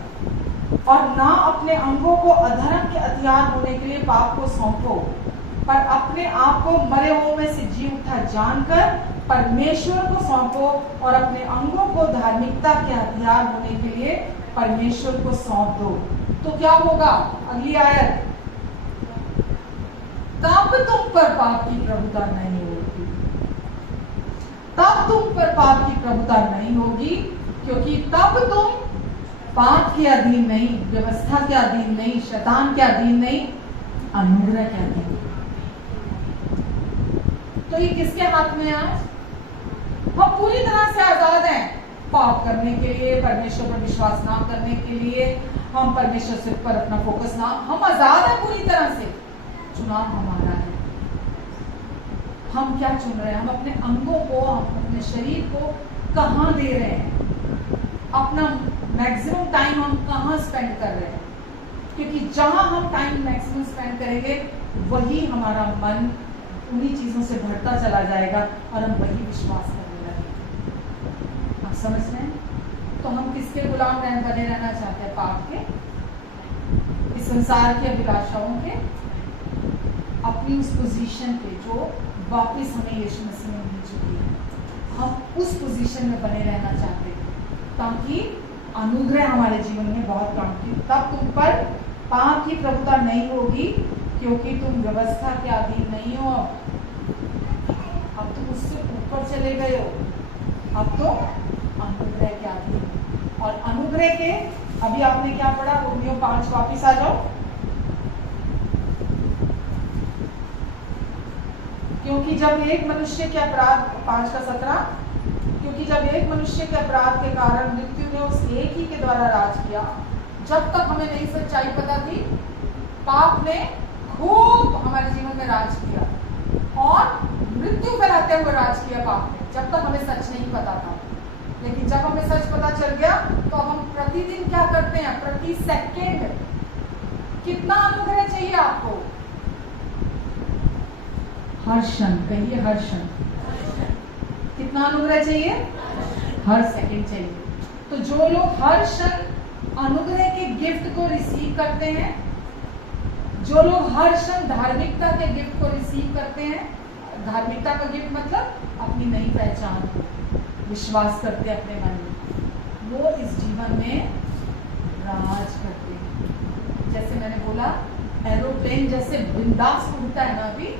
और ना अपने अंगों को अधर्म के हथियार होने के लिए पाप को सौंपो, पर अपने आप को मरे हुओं में से जी उठा जानकर परमेश्वर को सौंपो, और अपने अंगों को धार्मिकता के हथियार होने के लिए परमेश्वर को सौंप दो। तो क्या होगा? अगली आयत, तब तुम पर पाप की प्रभुता नहीं होगी। तब तुम पर पाप की प्रभुता नहीं होगी, क्योंकि तब तुम पाप के अधीन नहीं, व्यवस्था के अधीन नहीं, शैतान के अधीन नहीं, अनुग्रह के अधीन। तो ये किसके हाथ में है आज? हम पूरी तरह से आजाद हैं पाप करने के लिए, परमेश्वर पर विश्वास ना करने के लिए, हम परमेश्वर से पर अपना फोकस ना, हम आजाद हैं पूरी तरह से। चुनाव हमारा है, हम क्या चुन रहे हैं, हम अपने अंगों को, हम अपने शरीर को कहां दे रहे हैं, अपना मैक्सिमम टाइम हम कहां स्पेंड कर रहे हैं। क्योंकि जहां हम टाइम मैक्सिमम स्पेंड करेंगे वही हमारा मन उन्हीं चीजों से भरता चला जाएगा और हम वही विश्वास करने लगेंगे। आप समझ रहे हैं? तो हम किसके गुलाम बने रहना चाहते हैं? पाप के, इस संसार की अभिलाषाओं के, अपनी उस पोजीशन पे जो वापस हमें यीशु मसीह में मिल चुकी है, हम उस पोजीशन में बने रहना चाहते हैं ताकि अनुग्रह हमारे जीवन में बहुत काम की। तब तुम पर पाप की प्रभुता नहीं होगी, क्योंकि तुम व्यवस्था के अधीन नहीं हो, अब तुम उससे ऊपर चले गए हो, अब तो अनुग्रह के अधीन। और अनुग्रह के अभी आपने क्या पढ़ा? रोमियो 5, वापिस आ जाओ। क्योंकि जब एक मनुष्य के अपराध, 5 का 17, क्योंकि जब एक मनुष्य के अपराध के कारण मृत्यु ने उस एक ही के द्वारा राज किया, जब तक हमें नहीं सच्चाई पता थी, पाप ने खूब हमारे जीवन में राज किया और मृत्यु फैलाते हुए राज किया पाप ने, जब तक हमें सच नहीं पता था। लेकिन जब हमें सच पता चल गया तो अब हम प्रतिदिन क्या करते हैं? प्रति सेकंड कितना अनुग्रह चाहिए आपको? हर क्षण, कहिए हर क्षण। कितना अनुग्रह चाहिए? हर सेकंड चाहिए। तो जो लोग हर क्षण अनुग्रह के गिफ्ट को रिसीव करते हैं, जो लोग हर क्षण धार्मिकता के गिफ्ट को रिसीव करते हैं, धार्मिकता का गिफ्ट मतलब अपनी नई पहचान, विश्वास करते हैं अपने मन में, वो इस जीवन में राज करते हैं। जैसे मैंने बोला, एरोप्लेन जैसे बिंदास उड़ता है ना, अभी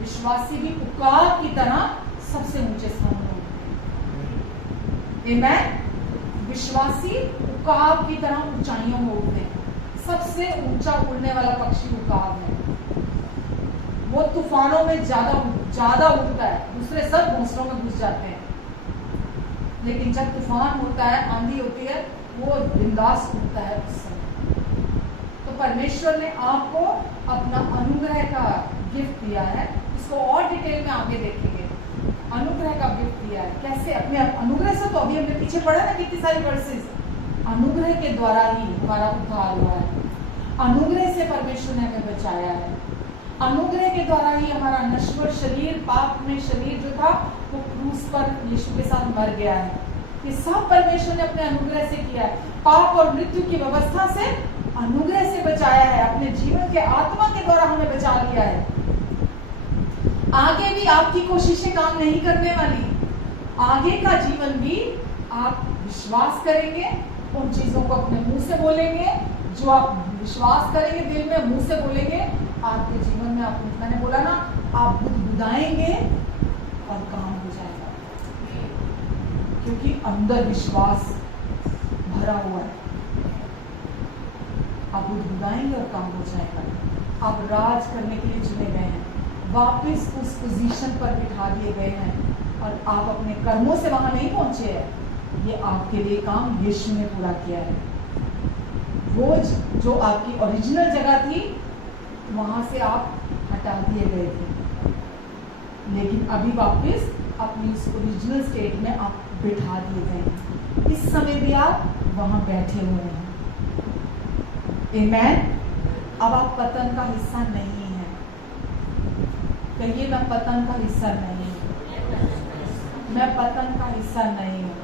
विश्वासी भी उकाब की तरह सबसे ऊंचे स्थान में उठते हैं। आमेन। विश्वासी उकाब की तरह ऊंचाइयों में उठते हैं। सबसे ऊंचा उड़ने वाला पक्षी उकाब है। वो तूफानों में ज्यादा उड़ता है, दूसरे सब घोंसलों में घुस जाते हैं। लेकिन जब तूफान होता है, आंधी होती है, वो बिंदास उड़ता है उस समय। तो परमेश्वर ने आपको अपना अनुग्रह का गिफ्ट दिया है। इसको और डिटेल में आगे देखेंगे। अनुग्रह का गिफ्ट दिया है कैसे? अपने अनुग्रह से, तो अभी हमने पीछे पढ़ा ना कितनी सारी वर्सेस, अनुग्रह के द्वारा ही हमारा उद्धार हुआ है। अनुग्रह से परमेश्वर ने हमें बचाया है। अनुग्रह के द्वारा ही हमारा नश्वर शरीर, पाप में शरीर जो था, वो क्रूस पर यीशु के साथ मर गया है। ये सब परमेश्वर ने अपने अनुग्रह से किया है। पाप और मृत्यु की व्यवस्था से अनुग्रह से बचाया है। अपने जीवन के आत्मा के द्वारा हमें बचा लिया है। आगे भी आपकी कोशिशें काम नहीं करने वाली। आगे का जीवन भी आप विश्वास करेंगे, उन चीजों को अपने मुंह से बोलेंगे, जो आप विश्वास करेंगे दिल में, मुंह से बोलेंगे, आपके जीवन में, आप, मैंने बोला ना, आप बुदबुदाएंगे और काम हो जाएगा, क्योंकि अंदर विश्वास भरा हुआ है। आप बुदबुदाएंगे और काम हो जाएगा। आप राज करने के लिए चुने गए हैं, वापस उस पोजीशन पर बिठा दिए गए हैं, और आप अपने कर्मों से वहां नहीं पहुंचे हैं। ये आपके लिए काम यीशु ने पूरा किया है। वो जो आपकी ओरिजिनल जगह थी, वहां से आप हटा दिए गए थे, लेकिन अभी वापस अपनी उस ओरिजिनल स्टेट में आप बिठा दिए गए हैं। इस समय भी आप वहां बैठे हुए हैं। आमेन। अब आप पतन का हिस्सा नहीं है। कहिए, मैं पतन का हिस्सा नहीं हूं। मैं पतन का हिस्सा नहीं हूं।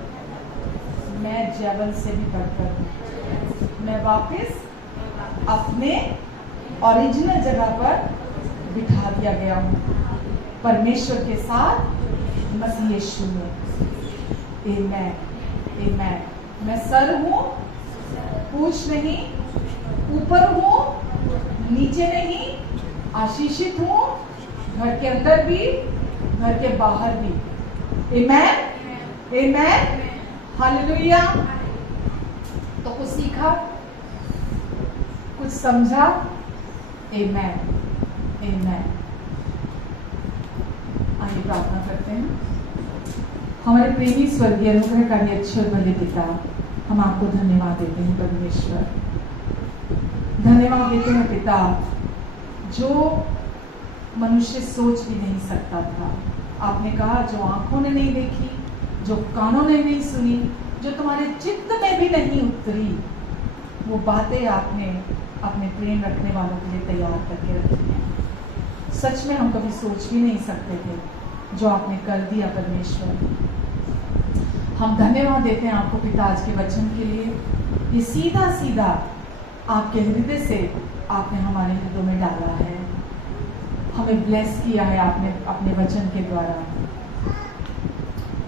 मैं जैवल से भी बढ़कर हूं। मैं वापस अपने ओरिजिनल जगह पर बिठा दिया गया हूं, परमेश्वर के साथ मसीह यीशु में। आमेन, आमेन। मैं सर हूं, पूछ नहीं, ऊपर हूं, नीचे नहीं, आशीषित हूं, घर के अंदर भी, घर के बाहर भी। आमेन, आमेन, हालेलुया। तो कुछ सीखा, कुछ समझा? आमेन, आमेन। आइए प्रार्थना करते हैं। हमारे प्रेमी स्वर्गीय अनुग्रहकारी अच्छे और भले पिता, हम आपको धन्यवाद देते हैं परमेश्वर। धन्यवाद देते हैं पिता, जो मनुष्य सोच भी नहीं सकता था। आपने कहा जो आंखों ने नहीं देखी, जो कानों ने नहीं सुनी, जो तुम्हारे चित्त में भी नहीं उतरी, वो बातें आपने अपने प्रेम रखने वालों के लिए तैयार करके रखी हैं। सच में हम कभी सोच भी नहीं सकते थे जो आपने कर दिया परमेश्वर। हम धन्यवाद देते हैं आपको पिता आज के वचन के लिए। ये सीधा सीधा आपके हृदय से आपने हमारे हृदयों में डाला है, हमें ब्लेस किया है आपने अपने वचन के द्वारा।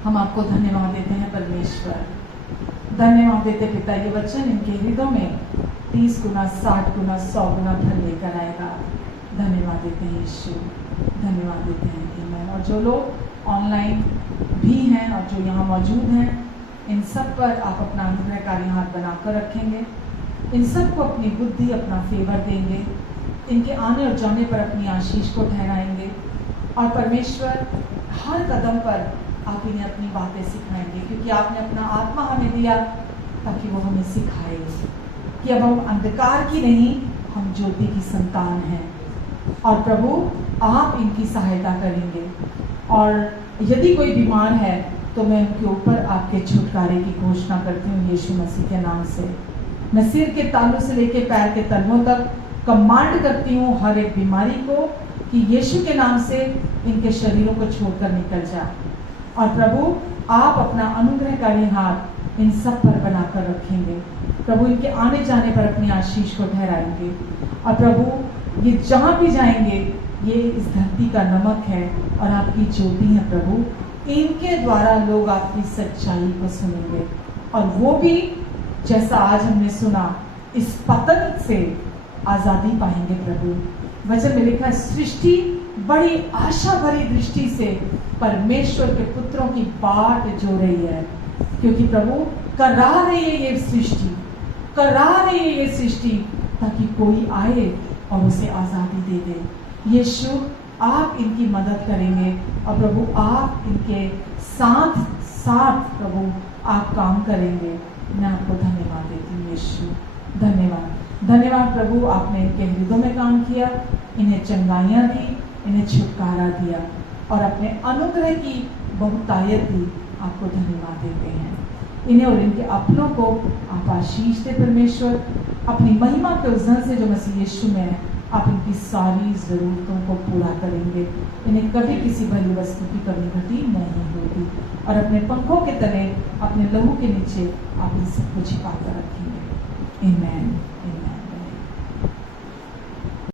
हम आपको धन्यवाद देते हैं परमेश्वर। धन्यवाद देते पिता, ये वचन इनके हृदयों में 30 गुना, 60 गुना, 100 गुना फल लेकर आएगा। धन्यवाद देते हैं यीशु, धन्यवाद देते हैं। और जो लोग ऑनलाइन भी हैं और जो यहाँ मौजूद हैं, इन सब पर आप अपना अनुग्रहकारी हाथ बनाकर रखेंगे। इन सब को अपनी बुद्धि, अपना फेवर देंगे। इनके आने और जाने पर अपनी आशीष को ठहराएंगे। और परमेश्वर हर कदम पर आप इन्हें अपनी बातें सिखाएंगे, क्योंकि आपने अपना आत्मा हमें दिया ताकि वो हमें सिखाए कि अब हम अंधकार की नहीं, हम ज्योति की संतान हैं। और प्रभु आप इनकी सहायता करेंगे। और यदि कोई बीमार है तो मैं उनके ऊपर आपके छुटकारे की घोषणा करती हूँ यीशु मसीह के नाम से। मैं सिर के तालू से लेकर पैर के तलवों तक कमांड करती हूँ हर एक बीमारी को कि यीशु के नाम से इनके शरीरों को छोड़कर निकल जा। और प्रभु आप अपना अनुग्रहकारी हाथ इन सब पर बनाकर रखेंगे। प्रभु इनके आने जाने पर अपनी आशीष को ठहराएंगे। और प्रभु ये जहाँ भी जाएंगे, ये इस धरती का नमक है और आपकी ज्योति है। प्रभु इनके द्वारा लोग आपकी सच्चाई को सुनेंगे, और वो भी जैसा आज हमने सुना, इस पतन से आजादी पाएंगे। प्रभु वचन में लिखा है, सृष्टि बड़ी आशा भरी दृष्टि से परमेश्वर के पुत्रों की बाट जो रही है, क्योंकि प्रभु करा रही है ये सृष्टि, करा रही है ये सृष्टि, ताकि कोई आए और उसे आजादी दे दे। यीशु आप इनकी मदद करेंगे, और प्रभु आप इनके साथ साथ प्रभु आप काम करेंगे। मैं आपको धन्यवाद देती हूँ यीशु, धन्यवाद, धन्यवाद प्रभु। आपने इनके हृदयों में काम किया, इन्हें चंगाइयाँ दी, इन्हें छुटकारा दिया, और अपने अनुग्रह की बहुतायत दी। आपको धन्यवाद देते हैं। इन्हें और इनके अपनों को आप आशीष दे परमेश्वर। अपनी महिमा के उस धन से जो मसीह यीशु में है, आप इनकी सारी ज़रूरतों को पूरा करेंगे। इन्हें कभी किसी भली वस्तु की कमी घटी नहीं होगी, और अपने पंखों के तले, अपने लहू के नीचे आप इन सबको छिपा कर रखेंगे। आमीन।